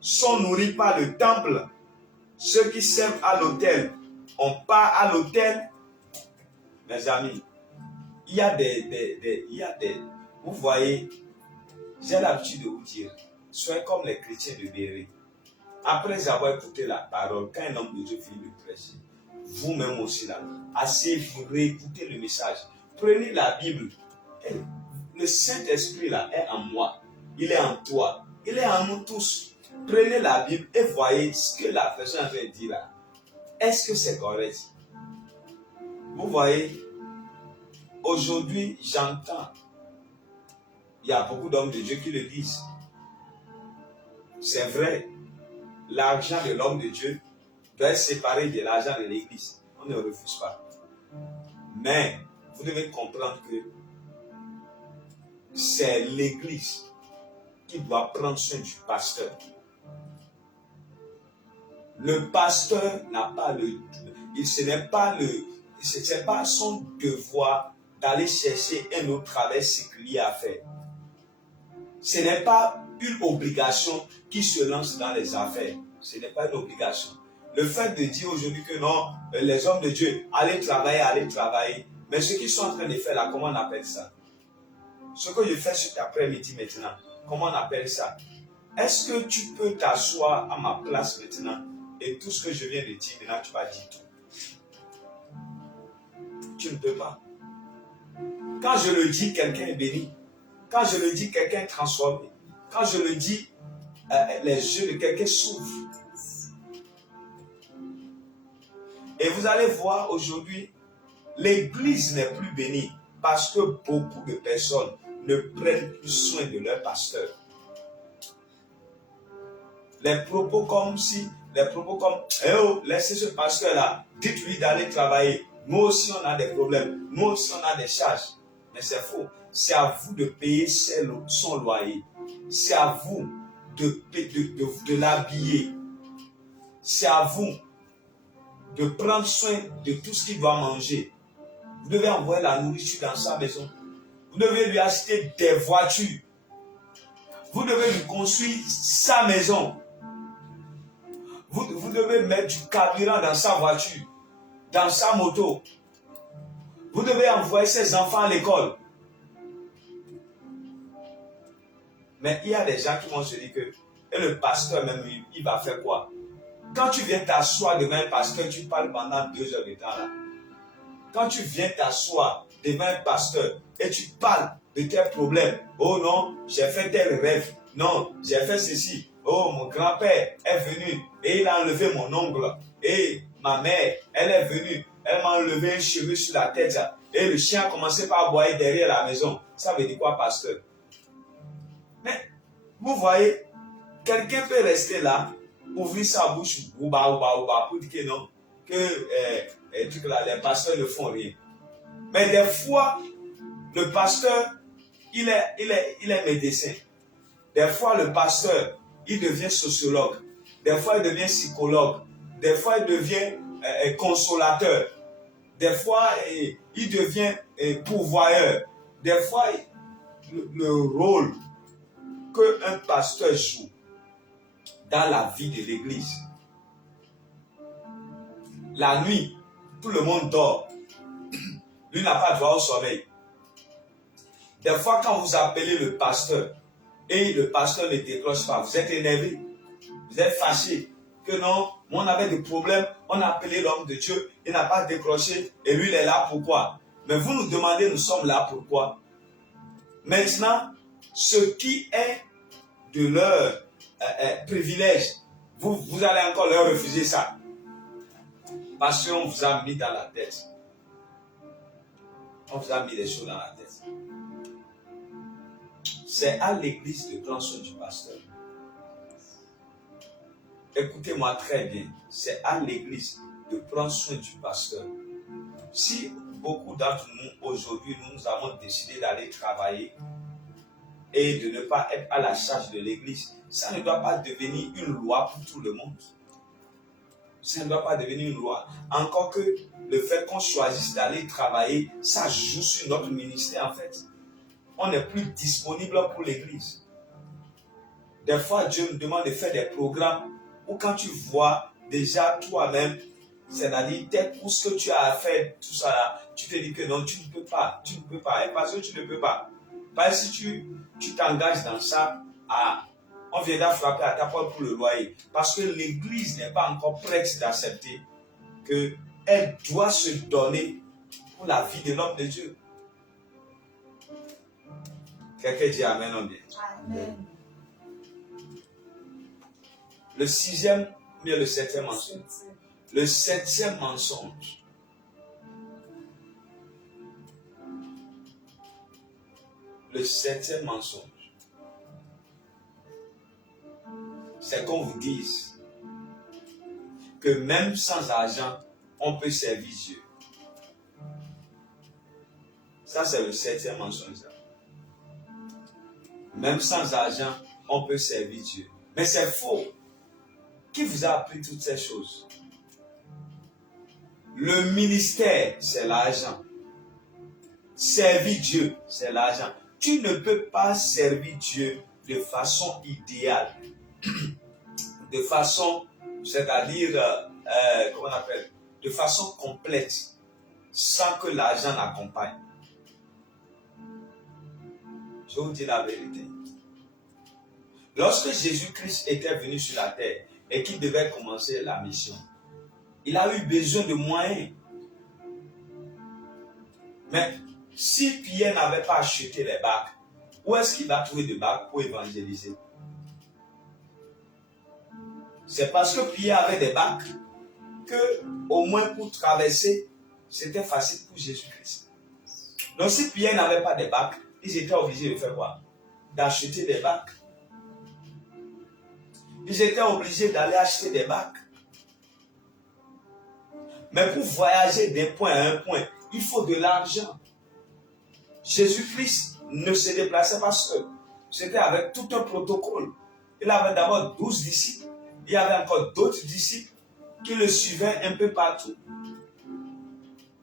sont nourris par le temple? Ceux qui servent à l'autel ont part à l'autel. Mes amis, il y a des vous voyez, j'ai l'habitude de vous dire, soyez comme les chrétiens de Béret. Après avoir écouté la parole, quand un homme de Dieu finit de prêcher, vous-même aussi là, asseyez-vous, réécoutez le message. Prenez la Bible. Le Saint-Esprit là est en moi. Il est en toi. Il est en nous tous. Prenez la Bible et voyez ce que la personne veut dire là. Est-ce que c'est correct? Vous voyez, aujourd'hui, j'entends, il y a beaucoup d'hommes de Dieu qui le disent. C'est vrai, l'argent de l'homme de Dieu doit être séparé de l'argent de l'église. On ne refuse pas. Mais, vous devez comprendre que c'est l'église qui doit prendre soin du pasteur. Le pasteur n'a pas ce n'est pas son devoir d'aller chercher un autre travail séculier à faire. Ce n'est pas une obligation qui se lance dans les affaires. Ce n'est pas une obligation. Le fait de dire aujourd'hui que non, les hommes de Dieu, allez travailler. Mais ce qu'ils sont en train de faire là, comment on appelle ça? Ce que je fais cet après-midi maintenant, comment on appelle ça? Est-ce que tu peux t'asseoir à ma place maintenant et tout ce que je viens de dire, maintenant tu vas dire tout? Tu ne peux pas. Quand je le dis, quelqu'un est béni. Quand je le dis, quelqu'un est transformé. Quand je le dis, les yeux de quelqu'un s'ouvrent. Et vous allez voir aujourd'hui, l'église n'est plus bénie parce que beaucoup de personnes ne prennent plus soin de leur pasteur. Les propos comme, eh oh, laissez ce pasteur-là, dites-lui d'aller travailler. Nous aussi, on a des problèmes. Nous aussi, on a des charges. Mais c'est faux. C'est à vous de payer son loyer. C'est à vous de l'habiller. C'est à vous de prendre soin de tout ce qu'il doit manger. Vous devez envoyer la nourriture dans sa maison. Vous devez lui acheter des voitures. Vous devez lui construire sa maison. Vous devez mettre du carburant dans sa voiture, dans sa moto. Vous devez envoyer ses enfants à l'école. Mais il y a des gens qui vont se dire que, et le pasteur même, il va faire quoi? Quand tu viens t'asseoir devant un pasteur, tu parles pendant 2 heures de temps là. Quand tu viens t'asseoir devant un pasteur et tu parles de tes problèmes. Oh non, j'ai fait tel rêve. Non, j'ai fait ceci. Oh, mon grand-père est venu et il a enlevé mon ongle. Et ma mère, elle est venue. Elle m'a enlevé un cheveu sur la tête. Et le chien a commencé par aboyer derrière la maison. Ça veut dire quoi, pasteur? Mais, vous voyez, quelqu'un peut rester là, ouvrir sa bouche, ouba, pour dire que non, que les pasteurs ne font rien. Mais des fois, le pasteur, il est médecin. Des fois, le pasteur, il devient sociologue. Des fois, il devient psychologue. Des fois, il devient consolateur. Des fois, il devient pourvoyeur. Des fois, le rôle qu'un pasteur joue dans la vie de l'église. La nuit, tout le monde dort. Lui n'a pas droit au sommeil. Des fois, quand vous appelez le pasteur et le pasteur ne décroche pas, vous êtes énervé, vous êtes fâché. Que non, on avait des problèmes, on a appelé l'homme de Dieu, il n'a pas décroché et lui il est là pourquoi? Mais vous nous demandez, nous sommes là pourquoi? Maintenant, ce qui est de leur privilège, vous allez encore leur refuser ça. Parce qu'on vous a mis dans la tête. On vous a mis des choses dans la tête. C'est à l'église de prendre soin du pasteur. Écoutez-moi très bien. C'est à l'église de prendre soin du pasteur. Si beaucoup d'entre nous, aujourd'hui, nous avons décidé d'aller travailler et de ne pas être à la charge de l'église, ça ne doit pas devenir une loi pour tout le monde. Ça ne doit pas devenir une loi. Encore que le fait qu'on choisisse d'aller travailler, ça joue sur notre ministère en fait. On n'est plus disponible pour l'église. Des fois, Dieu me demande de faire des programmes où quand tu vois déjà toi-même, c'est-à-dire tout ce que tu as à faire, tout ça là, tu te dis que non, tu ne peux pas, et parce que tu ne peux pas. Parce que si tu t'engages dans ça, on viendra frapper à ta porte pour le loyer. Parce que l'église n'est pas encore prête d'accepter qu'elle doit se donner pour la vie de l'homme de Dieu. Quelqu'un dit Amen, on dit. Amen. Le 6e, mais le 7e mensonge. Le 7e mensonge. Le 7e mensonge. C'est qu'on vous dise que même sans argent, on peut servir Dieu. Ça, c'est le 7e mensonge. Même sans argent, on peut servir Dieu. Mais c'est faux. Qui vous a appris toutes ces choses? Le ministère, c'est l'argent. Servir Dieu, c'est l'argent. Tu ne peux pas servir Dieu de façon idéale. De façon, c'est-à-dire, comment on appelle? De façon complète, sans que l'argent l'accompagne. Je vous dis la vérité. Lorsque Jésus-Christ était venu sur la terre et qu'il devait commencer la mission, il a eu besoin de moyens. Mais si Pierre n'avait pas acheté les barques, où est-ce qu'il va trouver des barques pour évangéliser? C'est parce que Pierre avait des barques que, au moins pour traverser, c'était facile pour Jésus-Christ. Donc si Pierre n'avait pas de barques, ils étaient obligés de faire quoi? D'acheter des barques. Ils étaient obligés d'aller acheter des barques. Mais pour voyager d'un point à un point, il faut de l'argent. Jésus-Christ ne se déplaçait pas seul. C'était avec tout un protocole. Il avait d'abord 12 disciples. Il y avait encore d'autres disciples qui le suivaient un peu partout.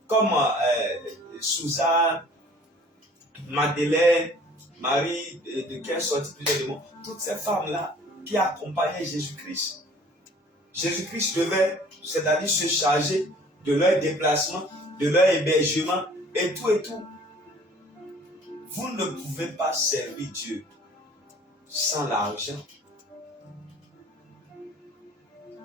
Comme Suzanne, Madeleine, Marie, de qui est sorti plusieurs démons, toutes ces femmes-là qui accompagnaient Jésus-Christ. Jésus-Christ devait, c'est-à-dire se charger de leur déplacement, de leur hébergement et tout et tout. Vous ne pouvez pas servir Dieu sans l'argent.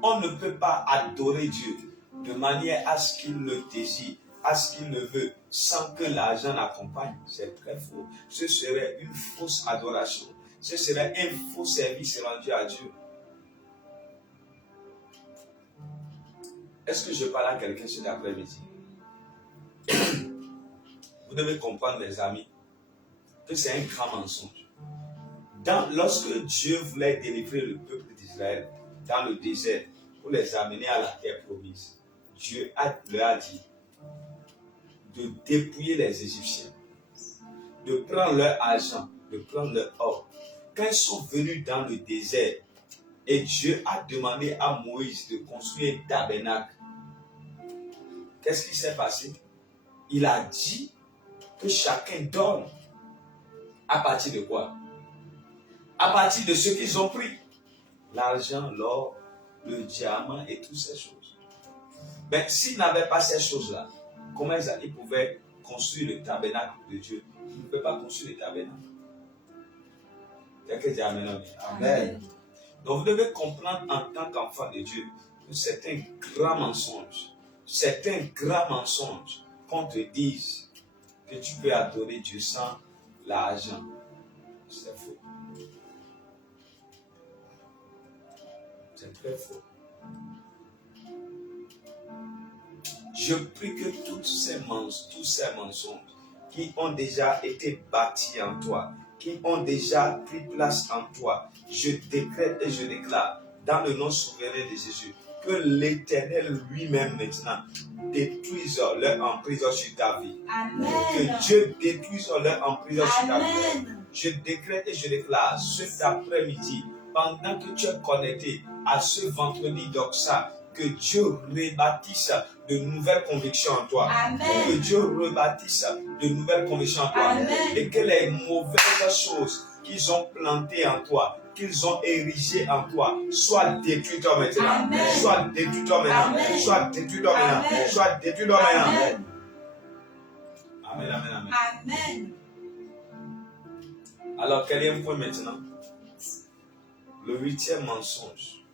On ne peut pas adorer Dieu de manière à ce qu'il le désire, à ce qu'il le veut, sans que l'argent l'accompagne. C'est très faux. Ce serait une fausse adoration. Ce serait un faux service rendu à Dieu. Est-ce que je parle à quelqu'un cet après-midi? Vous devez comprendre, mes amis, que c'est un grand mensonge. Lorsque Dieu voulait délivrer le peuple d'Israël dans le désert pour les amener à la terre promise, Dieu leur a dit de dépouiller les Égyptiens, de prendre leur argent, de prendre leur or. Quand ils sont venus dans le désert, et Dieu a demandé à Moïse de construire un tabernacle, qu'est-ce qui s'est passé? Il a dit que chacun donne. À partir de quoi? À partir de ce qu'ils ont pris. L'argent, l'or, le diamant et toutes ces choses. Mais s'ils n'avaient pas ces choses-là, comment ils pouvaient construire le tabernacle de Dieu? Ils ne pouvaient pas construire le tabernacle. Quelqu'un dit Amen. Amen. Donc vous devez comprendre en tant qu'enfant de Dieu que c'est un grand mensonge. C'est un grand mensonge qu'on te dise que tu peux adorer Dieu sans l'argent. C'est faux. C'est très faux. Je prie que tous ces mensonges qui ont déjà été bâtis en toi, qui ont déjà pris place en toi, je décrète et je déclare dans le nom souverain de Jésus que l'Éternel lui-même maintenant détruise leur emprise sur ta vie. Amen. Que Dieu détruise leur emprise sur ta vie. Amen. Je décrète et je déclare cet après-midi, pendant que tu es connecté à ce vendredi d'Oxa, que Dieu rebâtisse de nouvelles convictions en toi. Amen. Que Dieu rebâtisse de nouvelles convictions en toi. Amen. Et que les mauvaises choses qu'ils ont plantées en toi, qu'ils ont érigées en toi, soient détruites maintenant. Amen. Soient détruites maintenant. Amen. Soient détruites maintenant. Amen. Soient détruites maintenant. Amen. Amen, amen, amen. Amen. Alors, quel est le point maintenant? Le 8e mensonge.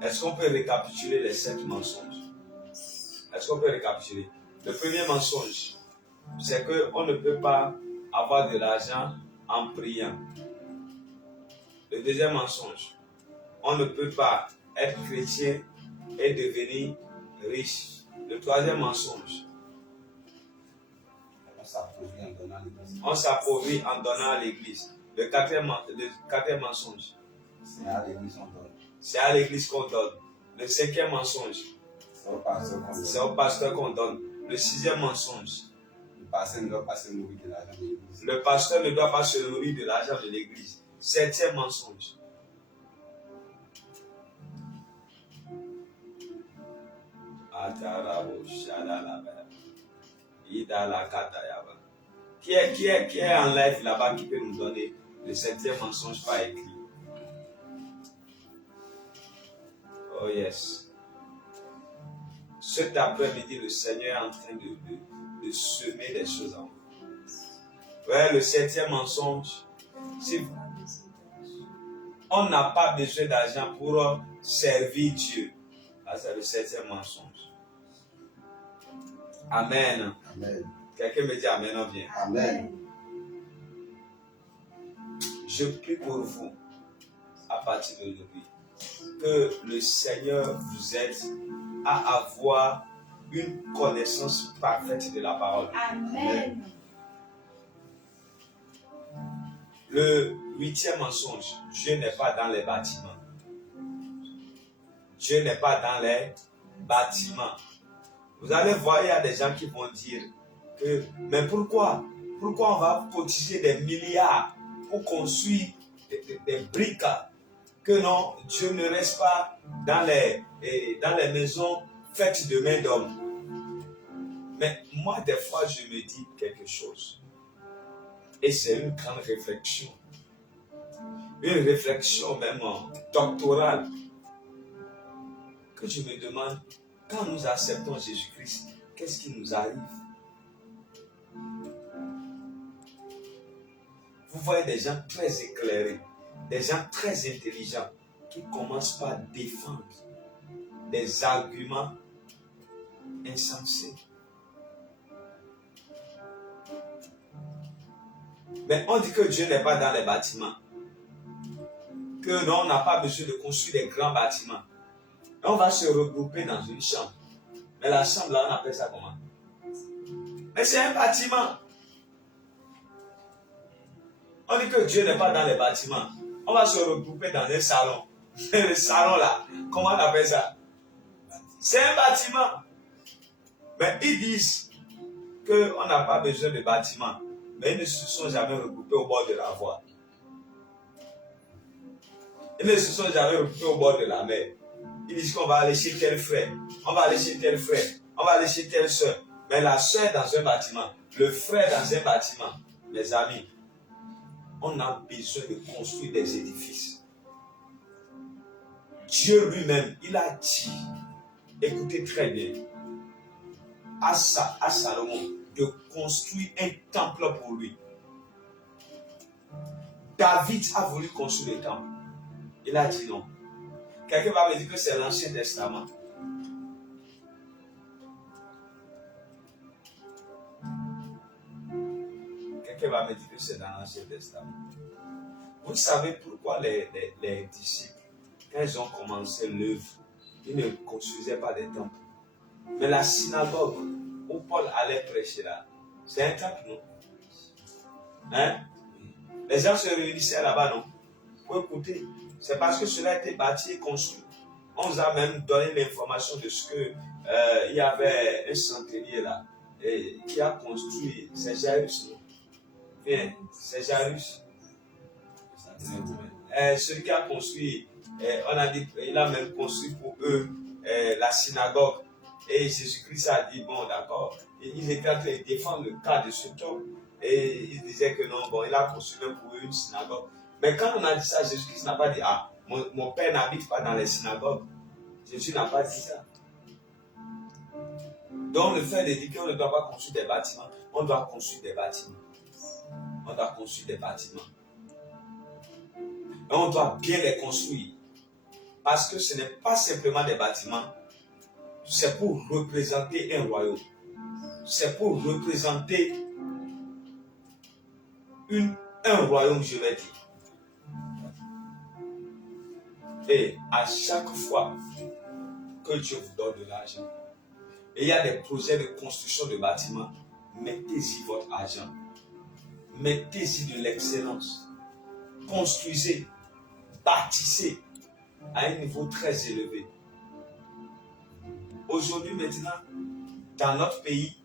Est-ce qu'on peut récapituler les 7 mensonges? Est-ce qu'on peut récapituler? Le premier mensonge, c'est qu'on ne peut pas avoir de l'argent en priant. Le deuxième mensonge, on ne peut pas être chrétien et devenir riche. Le troisième mensonge, on s'appauvrit en donnant à l'église. Le quatrième mensonge, c'est à l'église qu'on donne. Le 5e mensonge, c'est au pasteur qu'on donne. Le 6e mensonge, le pasteur ne doit pas se nourrir de l'argent de l'église. 7e mensonge, qui est en live là-bas qui peut nous donner le 7e mensonge par écrit? Oh yes. Cet après-midi, le Seigneur est en train de semer des choses en vous. Ouais, le 7e mensonge, si on n'a pas besoin d'argent pour servir Dieu. Là, c'est le 7e mensonge. Amen. Amen. Quelqu'un me dit Amen, on vient. Amen. Je prie pour vous, à partir d'aujourd'hui, que le Seigneur vous aide à avoir une connaissance parfaite de la parole. Amen. Le 8e mensonge, Dieu n'est pas dans les bâtiments. Dieu n'est pas dans les bâtiments. Vous allez voir, il y a des gens qui vont dire que, mais pourquoi on va cotiser des milliards pour construire des briques, que non, Dieu ne reste pas dans les maisons faites de main d'homme. Mais moi, des fois, je me dis quelque chose. Et c'est une grande réflexion. Une réflexion même doctorale. Que je me demande, quand nous acceptons Jésus-Christ, qu'est-ce qui nous arrive? Vous voyez des gens très éclairés, des gens très intelligents qui commencent par défendre des arguments insensés. Mais on dit que Dieu n'est pas dans les bâtiments. Que non, on n'a pas besoin de construire des grands bâtiments. On va se regrouper dans une chambre. Mais la chambre là, on appelle ça comment? Mais c'est un bâtiment. On dit que Dieu n'est pas dans les bâtiments. On va se regrouper dans un salon. Le salon là, comment on appelle ça? C'est un bâtiment. Mais ils disent qu'on n'a pas besoin de bâtiment. Mais ils ne se sont jamais regroupés au bord de la voie. Ils ne se sont jamais regroupés au bord de la mer. Ils disent qu'on va aller chez tel frère. On va aller chez tel frère. On va aller chez telle soeur. Mais la soeur est dans un bâtiment. Le frère dans un bâtiment. Mes amis, on a besoin de construire des édifices. Dieu lui-même, il a dit, écoutez très bien, à Salomon, de construire un temple pour lui. David a voulu construire le temple. Il a dit non. Quelqu'un va me dire que c'est l'Ancien Testament. Quelqu'un va me dire que c'est dans l'Ancien Testament. Vous savez pourquoi les disciples, quand ils ont commencé l'œuvre, ils ne construisaient pas des temples. Mais la synagogue où Paul allait prêcher là, c'est un temple, non? Hein? Les gens se réunissaient là-bas, non? Pour écouter. C'est parce que cela a été bâti et construit. On nous a même donné l'information de ce que il y avait un centenier là qui a construit, c'est Jairus, non? Bien, c'est Jairus. Celui qui a construit, on a dit, il a même construit pour eux la synagogue. Et Jésus-Christ a dit, bon d'accord, ils étaient en train de défendre le cas de cet homme. Et il disait que non, bon, il a construit même pour eux une synagogue. Mais quand on a dit ça, Jésus-Christ n'a pas dit, ah, mon père n'habite pas dans les synagogues. Jésus n'a pas dit ça. Donc le fait de dire qu'on ne doit pas construire des bâtiments, on doit construire des bâtiments. On doit construire des bâtiments. Et on doit bien les construire. Parce que ce n'est pas simplement des bâtiments, c'est pour représenter un royaume. C'est pour représenter un royaume, je vais dire. Et à chaque fois que Dieu vous donne de l'argent, et il y a des projets de construction de bâtiments, mettez-y votre argent. Mettez-y de l'excellence. Construisez, bâtissez à un niveau très élevé. Aujourd'hui, maintenant, dans notre pays,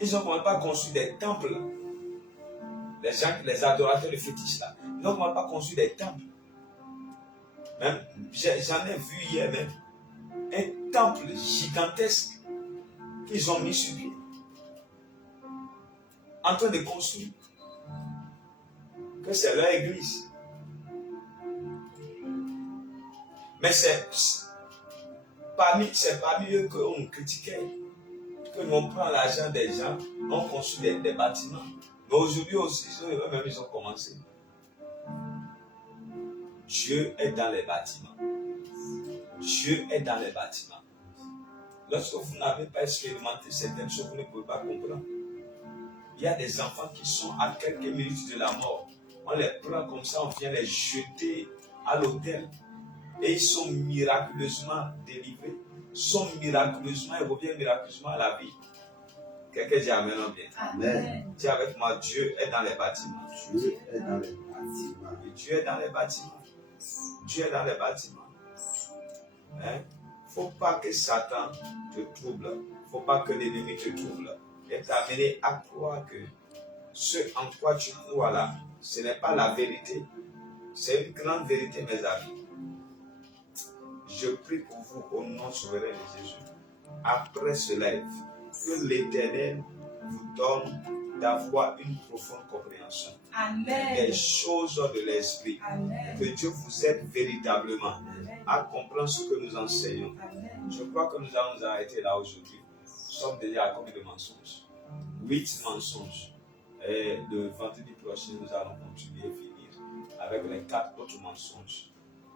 ils n'ont pas construit des temples. Les gens, les adorateurs de fétiches là, ils n'ont pas construit des temples. Même, j'en ai vu hier même un temple gigantesque qu'ils ont mis sur pied. En train de construire. Que c'est leur église. Mais c'est parmi eux qu'on critiquait. Que nous on prend l'argent des gens, on construit des bâtiments. Mais aujourd'hui aussi, eux-mêmes ils ont commencé. Dieu est dans les bâtiments. Dieu est dans les bâtiments. Lorsque vous n'avez pas expérimenté certaines choses, vous ne pouvez pas comprendre. Il y a des enfants qui sont à quelques minutes de la mort. On les prend comme ça, on vient les jeter à l'autel. Et ils sont miraculeusement délivrés. Sont miraculeusement, ils reviennent miraculeusement à la vie. Quelqu'un dit Amen en bien. Amen. Dis avec moi, Dieu est dans les bâtiments. Dieu est dans les bâtiments. Et Dieu est dans les bâtiments. Dieu est dans les bâtiments. Hein? Faut pas que Satan te trouble. Faut pas que l'ennemi te trouble. Et t'amener à croire que ce en quoi tu crois là, ce n'est pas la vérité. C'est une grande vérité, mes amis. Je prie pour vous au nom souverain de Jésus. Après ce live, que l'Éternel vous donne d'avoir une profonde compréhension des Amen. choses de l'esprit. Amen. Que Dieu vous aide véritablement à comprendre ce que nous enseignons. Amen. Je crois que nous allons nous arrêter là aujourd'hui. Nous sommes déjà à combien de mensonges? 8 mensonges. Et le vendredi prochain, nous allons continuer et finir avec les 4 autres mensonges.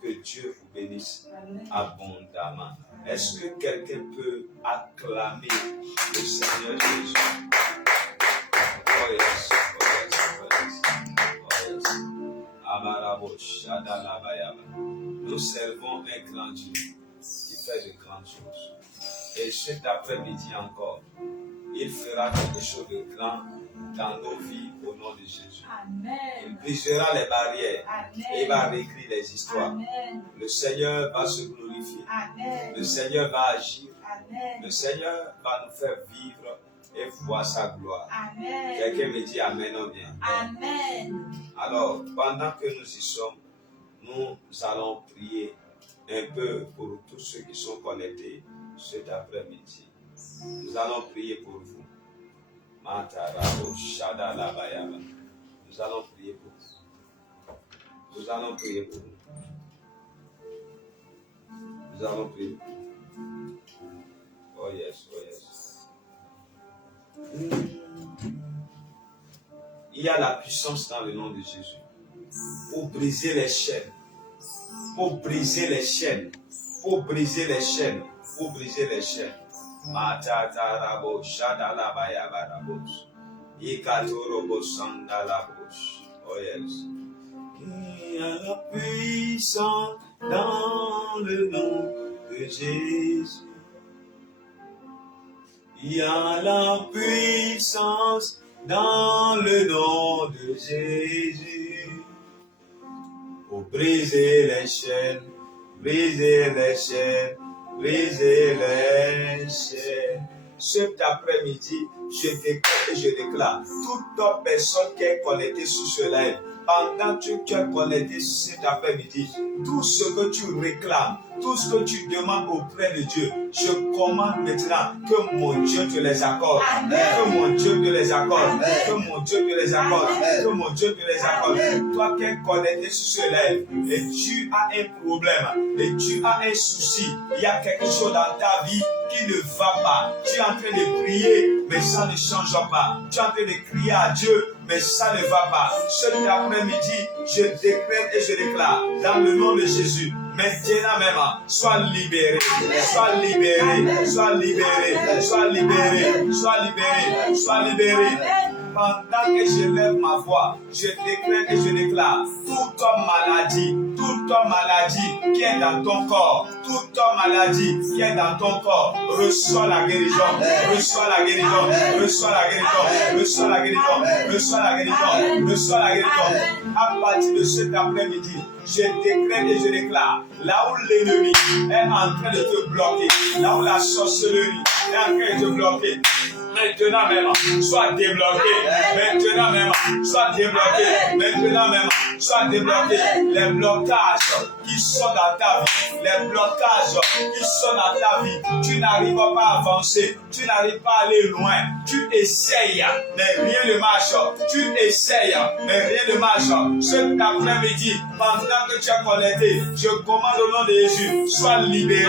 Que Dieu vous bénisse Amen. abondamment. Est-ce que quelqu'un peut acclamer le Seigneur Jésus? Oh yes, oh yes, oh yes, oh yes. Amarabo, Shadalabayaba. Nous servons un grand Dieu qui fait de grandes choses. Et cet après-midi encore, il fera quelque chose de grand dans nos vies au nom de Jésus. Il Amen. brisera les barrières et il va Amen. réécrire les histoires. Amen. Le Seigneur va se glorifier. Amen. Le Seigneur va agir. Amen. Le Seigneur va nous faire vivre et voir sa gloire. Amen. Quelqu'un me dit Amen ou bien. Amen. Alors, pendant que nous y sommes, nous allons prier un peu pour tous ceux qui sont connectés cet après-midi. Nous allons prier pour vous. Matarabo, Shadalabayaba. Nous allons prier pour vous. Nous allons prier pour vous. Nous allons prier pour vous. Oh yes, oh yes. Il y a la puissance dans le nom de Jésus pour briser les chaînes, pour briser les chaînes, pour briser les chaînes, pour briser les chaînes. Matatarabo, Shadalabayabarabos, Ikatorobo Sandalabos. Oh yes. Il y a la puissance dans le nom de Jésus. Il y a la puissance dans le nom de Jésus. Pour briser les chaînes, briser les chaînes, briser les chaînes. Cet après-midi, je déclare et je déclare, toute personne qui est connectée sur ce live, pendant que tu es connecté cet après-midi, tout ce que tu réclames, tout ce que tu demandes auprès de Dieu, je commande maintenant que mon Dieu te les accorde. Amen. Que mon Dieu te les accorde. Amen. Que mon Dieu te les accorde. Amen. Que mon Dieu te les accorde. Amen. Toi qui es connecté sur ce live et tu as un problème et tu as un souci, il y a quelque chose dans ta vie qui ne va pas. Tu es en train de prier, mais ça ne change pas. Tu es en train de crier à Dieu, mais ça ne va pas. Cet après-midi, je décrète et je déclare, dans le nom de Jésus, maintenant même, sois libéré, sois libéré, sois libéré, sois libéré, sois libéré, sois libéré. Pendant que je lève ma voix, je décrète et je déclare, toute maladie qui est dans ton corps, toute maladie qui est dans ton corps, reçois la guérison, reçois la guérison, reçois la guérison, reçois la guérison, reçois la guérison, reçois la guérison. À partir de cet après-midi, je décrète et je déclare, là où l'ennemi est en train de te bloquer, là où la sorcellerie est en train de te bloquer, maintenant même, sois débloqué. Maintenant même, sois débloqué. Maintenant même, sois débloqué. Les blocages qui sont dans ta vie, les blocages qui sont dans ta vie, tu n'arrives pas à avancer, tu n'arrives pas à aller loin. Tu essayes, mais rien ne marche. Tu essayes, mais rien ne marche. Cet après-midi, pendant que tu es connecté, je commande au nom de Jésus, sois libéré,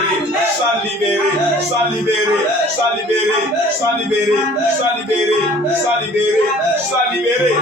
sois libéré, sois libéré, sois libéré, sois libéré. Sois libéré, sois libéré, sois libéré.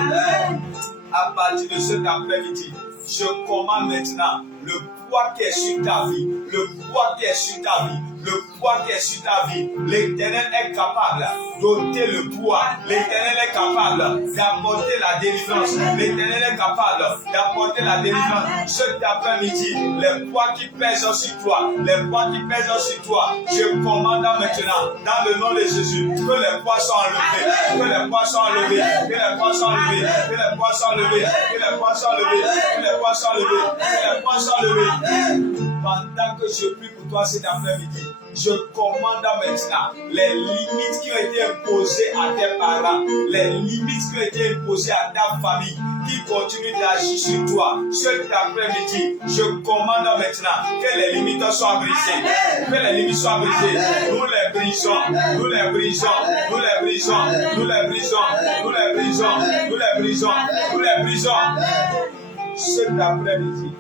À partir de cet après-midi, je commande maintenant le poids qui est sur ta vie, le poids qui est sur ta vie, le poids qui est sur ta vie. L'Éternel est capable d'ôter le poids. L'Éternel est capable d'apporter la délivrance. L'Éternel est capable d'apporter la délivrance. Cet après-midi, les poids qui pèsent sur toi, les poids qui pèsent sur toi, je commande maintenant, dans le nom de Jésus, que les poids soient enlevés, que les poids soient enlevés, que les poids soient enlevés, que les poids soient enlevés, que les poids soient enlevés, que les poids soient enlevés, que les poids soient enlevés. pendant que je prie pour toi cet après-midi, je commande maintenant les limites qui ont été imposées à tes parents, les limites qui ont été imposées à ta famille, qui continuent d'agir sur toi. Cet après-midi, je commande maintenant que les limites soient brisées. Que les limites soient brisées. Nous les brisons, nous les brisons, nous les brisons, nous les brisons, nous les brisons, nous les brisons, nous les brisons. Cet après-midi,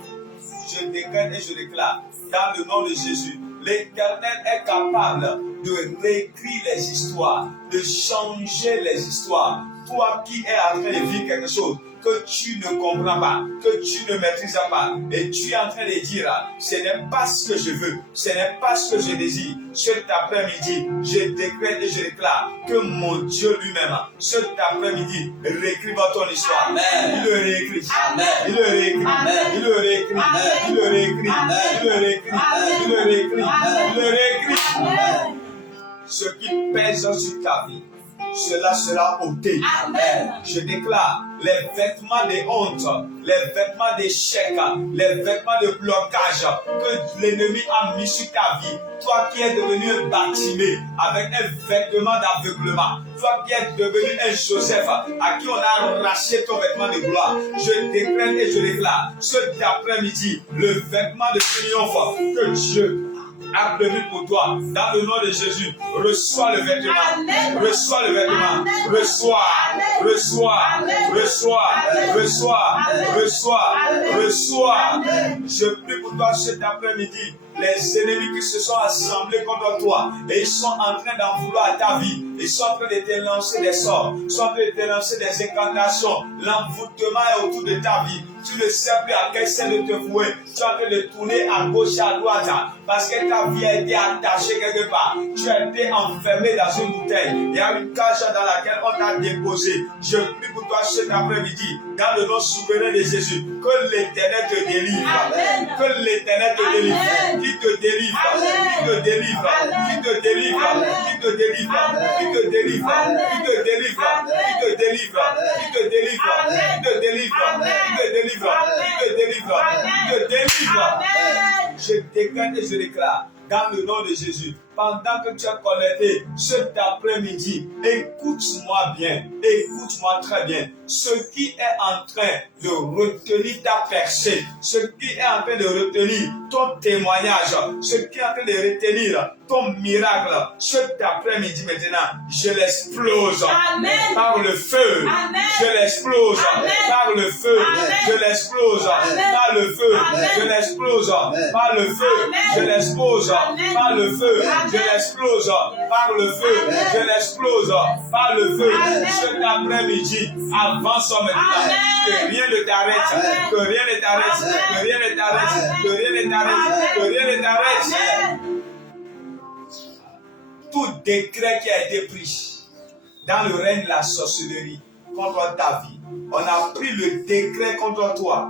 je décrète et je déclare, dans le nom de Jésus, l'Éternel est capable de réécrire les histoires, de changer les histoires. Toi qui es en train de vivre quelque chose que tu ne comprends pas, que tu ne maîtrises pas, et tu es en train de dire, ce n'est pas ce que je veux, ce n'est pas ce que je désire. Cet après-midi, je décrète et je déclare que mon Dieu lui-même, cet après-midi, réécrit ton histoire. Amen. Il le réécrit. Amen. Il le réécrit. Amen. Il le réécrit. Amen. Il le réécrit. Amen. Il le réécrit. Amen. Il le réécrit. Amen. Il le réécrit. Amen. Ce qui pèse sur ta vie, cela sera ôté. Amen. Je déclare les vêtements de honte, les vêtements d'échec, les vêtements de blocage que l'ennemi a mis sur ta vie. Toi qui es devenu un Bartimée avec un vêtement d'aveuglement, toi qui es devenu un Joseph à qui on a arraché ton vêtement de gloire, je décrète et je déclare cet après-midi le vêtement de triomphe que Dieu a prévu pour toi, dans le nom de Jésus. Reçois le vêtement. Amen. Reçois le vêtement. Amen. Reçois. Amen. Reçois. Amen. Reçois. Amen. Reçois. Amen. Reçois. Amen. Reçois. Amen. Je prie pour toi cet après-midi. Les ennemis qui se sont assemblés contre toi et ils sont en train d'en vouloir à ta vie. Ils sont en train de te lancer des sorts. Ils sont en train de te lancer des incantations. L'envoûtement est autour de ta vie. Tu ne sais plus à quel sein de te vouer. Tu es en train de tourner à gauche et à droite parce que ta vie a été attachée quelque part. Tu as été enfermé dans une bouteille. Il y a une cage dans laquelle on t'a déposé. Je prie pour toi cet après-midi, dans le nom souverain de Jésus, que l'Éternel te délivre. Amen. Que l'Éternel te délivre. Qui te délivre. Amen. Qui te délivre. Amen. Qui te délivre. Amen. Qui te délivre. Amen. Qui te délivre. Amen. Qui te délivre. Amen. Qui te délivre. Amen. Qui te délivre. Amen. Qui te délivre. Amen. Qui te délivre. Qui te délivre. Qui te délivre. Je décrète et je déclare dans le nom de Jésus. Pendant que tu es connecté cet après-midi, écoute-moi bien, écoute-moi très bien. Ce qui est en train de retenir ta percée, ce qui est en train de retenir ton témoignage, ce qui est en train de retenir ton miracle, cet après-midi maintenant, je l'explose. Amen. Par le feu. Amen. Je l'explose. Amen. Par le feu. Amen. Je l'explose. Amen. Par le feu. Amen. Je l'explose. Par le feu. Amen. Je l'explose. Par le feu. Je l'explose par le feu. Amen. Je l'explose par le feu. Amen. Cet après-midi, avance maintenant. Que rien ne t'arrête. Que rien ne t'arrête. Que rien ne t'arrête. Que rien ne t'arrête. Que rien ne t'arrête. Tout décret qui a été pris dans le règne de la sorcellerie contre ta vie, on a pris le décret contre toi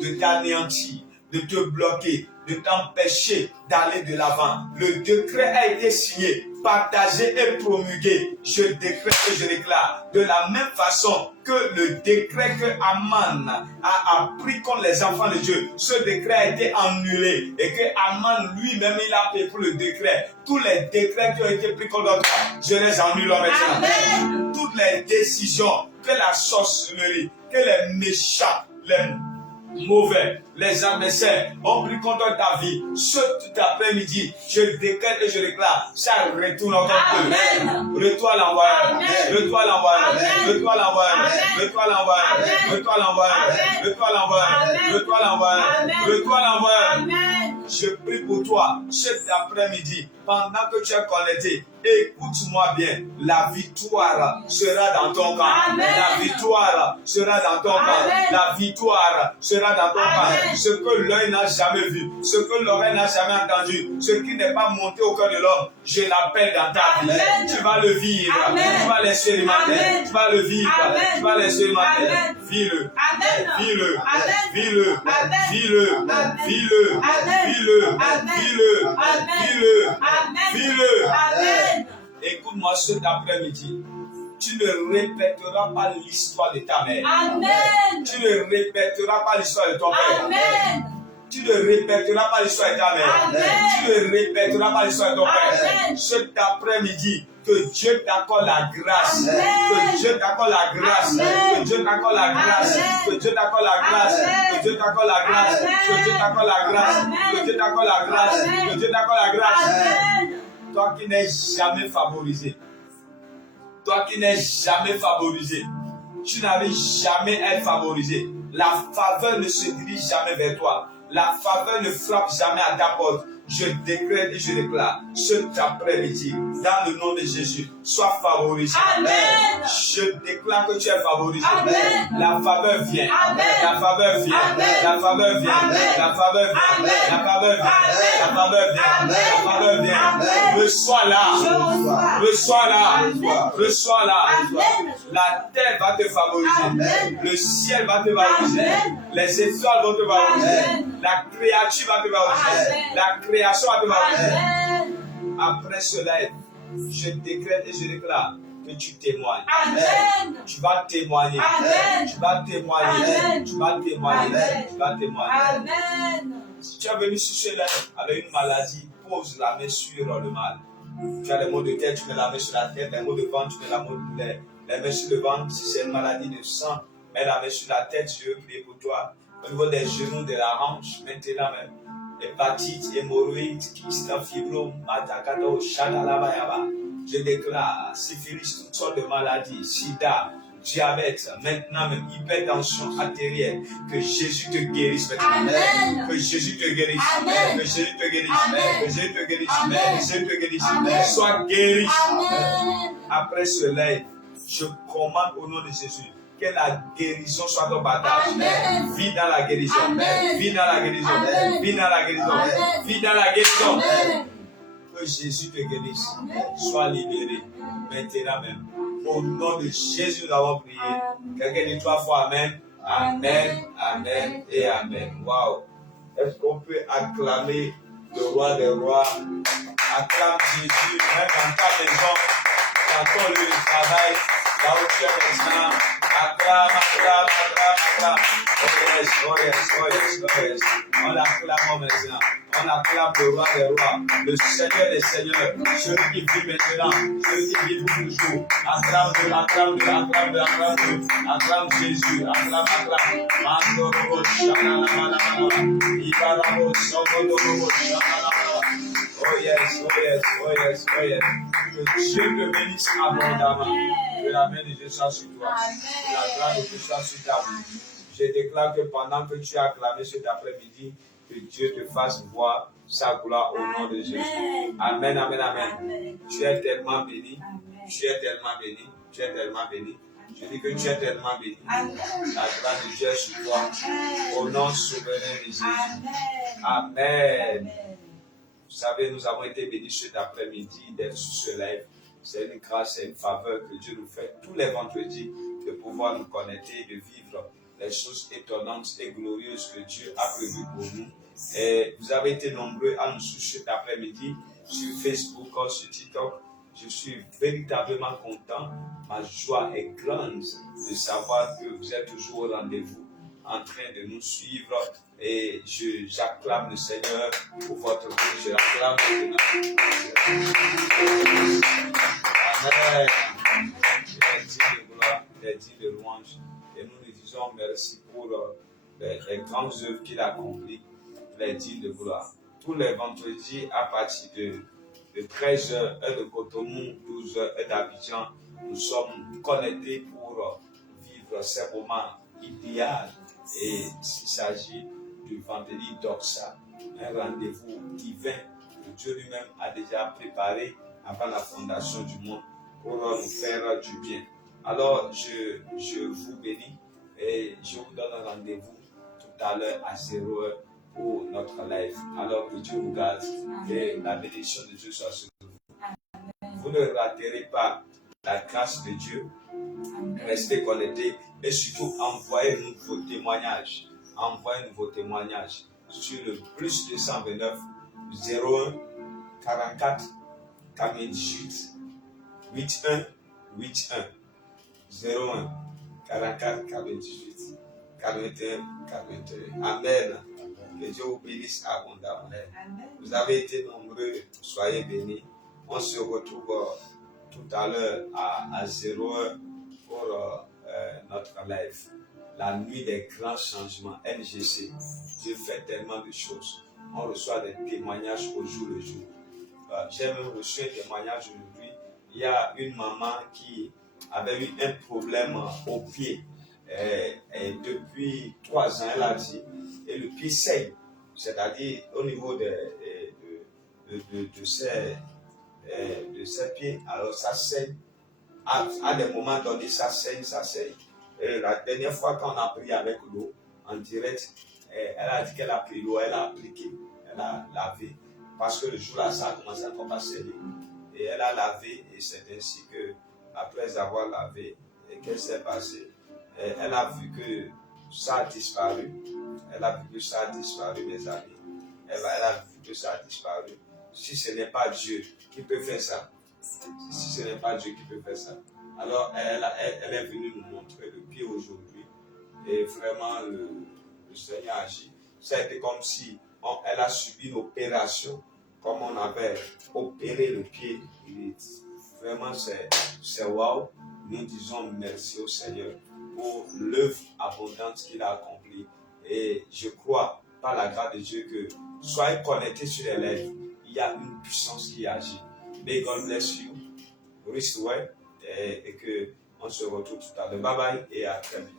de t'anéantir, de te bloquer, de t'empêcher d'aller de l'avant. Le décret a été signé, partagé et promulgué. Je décrète et je déclare de la même façon que le décret que Aman a pris contre les enfants de Dieu. Ce décret a été annulé et que Aman lui-même il a payé pour le décret. Tous les décrets qui ont été pris contre toi, je les annule maintenant. Amen. Toutes les décisions que la sorcellerie, que les méchants, les mauvais, les adversaires ont pris contre ta vie, cet après-midi, je décrète et je déclare, ça retourne encore peu. Retourne l'envoyeur, retourne l'envoyeur, retourne l'envoyeur, retourne l'envoyeur, retourne l'envoyeur, retourne l'envoyeur, retourne l'envoyeur, retourne l'envoyeur. Je prie pour toi cet après-midi, pendant que tu es connecté, écoute-moi bien, la victoire sera dans ton camp. Amen. La victoire sera dans ton camp. La victoire sera dans ton camp. Ce que l'œil n'a jamais vu, ce que l'oreille n'a jamais entendu, ce qui n'est pas monté au cœur de l'homme, je l'appelle dans ta vie. Amen. Tu vas le vivre. Amen. Tu vas l'expérimenter. Tu vas le vivre. Amen. Tu vas l'expérimenter. Vis-le. Vis-le. Vis-le. Vis-le. Vis-le. Vis-le. Vis-le. Vis-le. Vis-le. Écoute-moi cet après-midi. Tu ne répéteras pas l'histoire de ta mère. Amen. Tu ne répéteras pas l'histoire de ton père. Amen. Tu ne répéteras pas l'histoire de ta mère. Amen. Tu ne répéteras pas l'histoire de ton père. Amen. Cet après-midi, que Dieu t'accorde la grâce. Amen. Que Dieu t'accorde la grâce. Amen. Que Dieu t'accorde la grâce. Amen. Que Dieu t'accorde la grâce. Amen. Que Dieu t'accorde la grâce. Amen. Que Dieu t'accorde la grâce. Amen. Que Dieu t'accorde la grâce. Amen. Que Dieu t'accorde la grâce. Amen. Toi qui n'es jamais favorisé. Toi qui n'es jamais favorisé. Tu n'arrives jamais à être favorisé. La faveur ne se dirige jamais vers toi. La faveur ne frappe jamais à ta porte. Je décrète et je déclare cet après-midi, dans le nom de Jésus, sois favorisé. Amen. Je déclare que tu es favorisé. Amen. La faveur vient. Amen. La faveur vient. Amen. La faveur vient. Amen. La faveur vient. Amen. La faveur vient. Amen. La faveur vient. Amen. La faveur vient. Amen. Reçois là. Je reçois. Reçois là. Amen. Reçois là. Amen. La terre va te favoriser. Amen. Le ciel va te favoriser. Amen. Les étoiles vont te favoriser. Amen. La créature va te favoriser. Amen. La création va te favoriser. Amen. Après cela, je décrète et je déclare que tu témoignes. Amen. Tu vas témoigner. Amen. Tu vas témoigner. Amen. Tu vas témoigner. Amen. Tu vas témoigner. Amen. Si tu es venu sur ce live avec une maladie, pose la main sur le mal. Tu as les maux de tête, tu mets la main sur la tête. Les maux de ventre, tu mets les mains sur le ventre. Si c'est une maladie de sang, mets la main sur la tête. Je veux prier pour toi. Au niveau des genoux, de la hanche, maintenant même. Hépatite, hémorroïde, kyste, fibrome, matakato, shadalabayaba. Je déclare syphilis, toutes sortes de maladies, sida, diabète, maintenant même hypertension artérielle. Que Jésus te guérisse maintenant. Amen. Que Jésus te guérisse. Amen. Que Jésus te guérisse. Amen. Que Jésus te guérisse. Amen. Que Jésus te guérisse. Amen. Sois guéri. Amen. Après cela, je commande au nom de Jésus que la guérison soit ton partage. Amen. Vis dans la guérison. Amen. Vis dans la guérison. Amen. Vis dans la guérison. Amen. Vis dans la guérison. Amen. Que Jésus te guérisse. Amen. Sois libéré. Maintenant même. Au nom de Jésus, nous avons prié. Quelqu'un dit 3 fois Amen. Amen. Amen. Et Amen. Wow. Est-ce qu'on peut acclamer le roi des rois? Acclame Jésus, même dans ta maison, dans ton lieu de travail, là où tu es maintenant. Acclame, acclame, acclame, acclame. Oh yes, oh yes, oh yes, oh yes. On l'acclame maintenant. On acclame le roi des rois, le Seigneur des seigneurs, celui qui vit maintenant, celui qui vit pour toujours. Acclame-le, acclame-le, acclame-le, acclame-le. Acclame Jésus, acclame, acclame. Mandorobo, shananamanamana. Ibarabo, sogodorobo, shananamanamana. Oh yes, oh yes, oh yes, oh yes. Que Dieu te bénisse abondamment. Que la main de Dieu soit sur toi. Que la grâce de Dieu soit sur ta vie. Je déclare que pendant que tu as acclamé cet après-midi, que Dieu te fasse voir sa gloire au nom de Jésus. Amen, amen, amen. Amen. Tu es tellement béni. Amen. Tu es tellement béni. Tu es tellement béni. Je dis que tu es tellement béni. Amen. La grâce de Dieu est sur toi. Au nom souverain de Jésus. Amen. Amen. Amen. Vous savez, nous avons été bénis cet après-midi d'être sur ce live. C'est une grâce, c'est une faveur que Dieu nous fait tous les vendredis de pouvoir nous connecter et de vivre les choses étonnantes et glorieuses que Dieu a prévues pour nous. Et vous avez été nombreux à nous suivre cet après-midi sur Facebook ou sur TikTok. Je suis véritablement content. Ma joie est grande de savoir que vous êtes toujours au rendez-vous en train de nous suivre. Et j'acclame le Seigneur pour votre vie. Je l'acclame maintenant. Amen. Il est digne de gloire, il est digne de louange. Et nous lui disons merci pour les grandes œuvres qu'il a accomplies. Il est digne de gloire. Tous les vendredis à partir de 13h, heure de Cotonou, 12h, heure d'Abidjan, nous sommes connectés pour vivre ces moments idéaux. Et s'il s'agit du vendredi d'Oxa, un rendez-vous divin que Dieu lui-même a déjà préparé avant la fondation du monde pour nous faire du bien. Alors, je vous bénis et je vous donne un rendez-vous tout à l'heure à 0h pour notre live. Alors que Dieu vous garde et la bénédiction de Dieu soit sur vous. Vous ne raterez pas la grâce de Dieu. Restez connectés et surtout envoyez-nous vos témoignages. Envoyez-nous vos témoignages sur le plus 229 01 44 48 81 81 01 44 48 41 41. Amen. Que Dieu vous bénisse abondamment. Amen. Vous avez été nombreux, soyez bénis. On se retrouve tout à l'heure à 0h pour notre live. La nuit des grands changements, NGC. Dieu fait tellement de choses. On reçoit des témoignages au jour le jour. J'ai même reçu un témoignage aujourd'hui. Il y a une maman qui avait eu un problème au pied. Et depuis 3 ans, elle a dit, et le pied saigne. C'est-à-dire au niveau de ses pieds. Alors ça saigne. À des moments donnés, ça saigne, ça saigne. Et la dernière fois qu'on a pris avec l'eau en direct, elle a dit qu'elle a pris l'eau, elle a appliqué, elle a lavé. Parce que le jour-là, ça a commencé à saigner. Et elle a lavé, et c'est ainsi que, après avoir lavé, qu'est-ce qui s'est passé? Elle a vu que ça a disparu. Elle a vu que ça a disparu, mes amis. Elle a vu que ça a disparu. Si ce n'est pas Dieu qui peut faire ça, si ce n'est pas Dieu qui peut faire ça, alors elle est venue nous montrer le pied aujourd'hui. Et vraiment, le Seigneur agit. Ça a été comme si elle a subi une opération, comme on avait opéré le pied. Et vraiment, c'est wow. Nous disons merci au Seigneur pour l'œuvre abondante qu'il a accomplie. Et je crois, par la grâce de Dieu, que soyez connectés sur les lèvres. Il y a une puissance qui agit. May God bless you. Restore et que on se retrouve tout à l'heure. Bye bye et à très vite.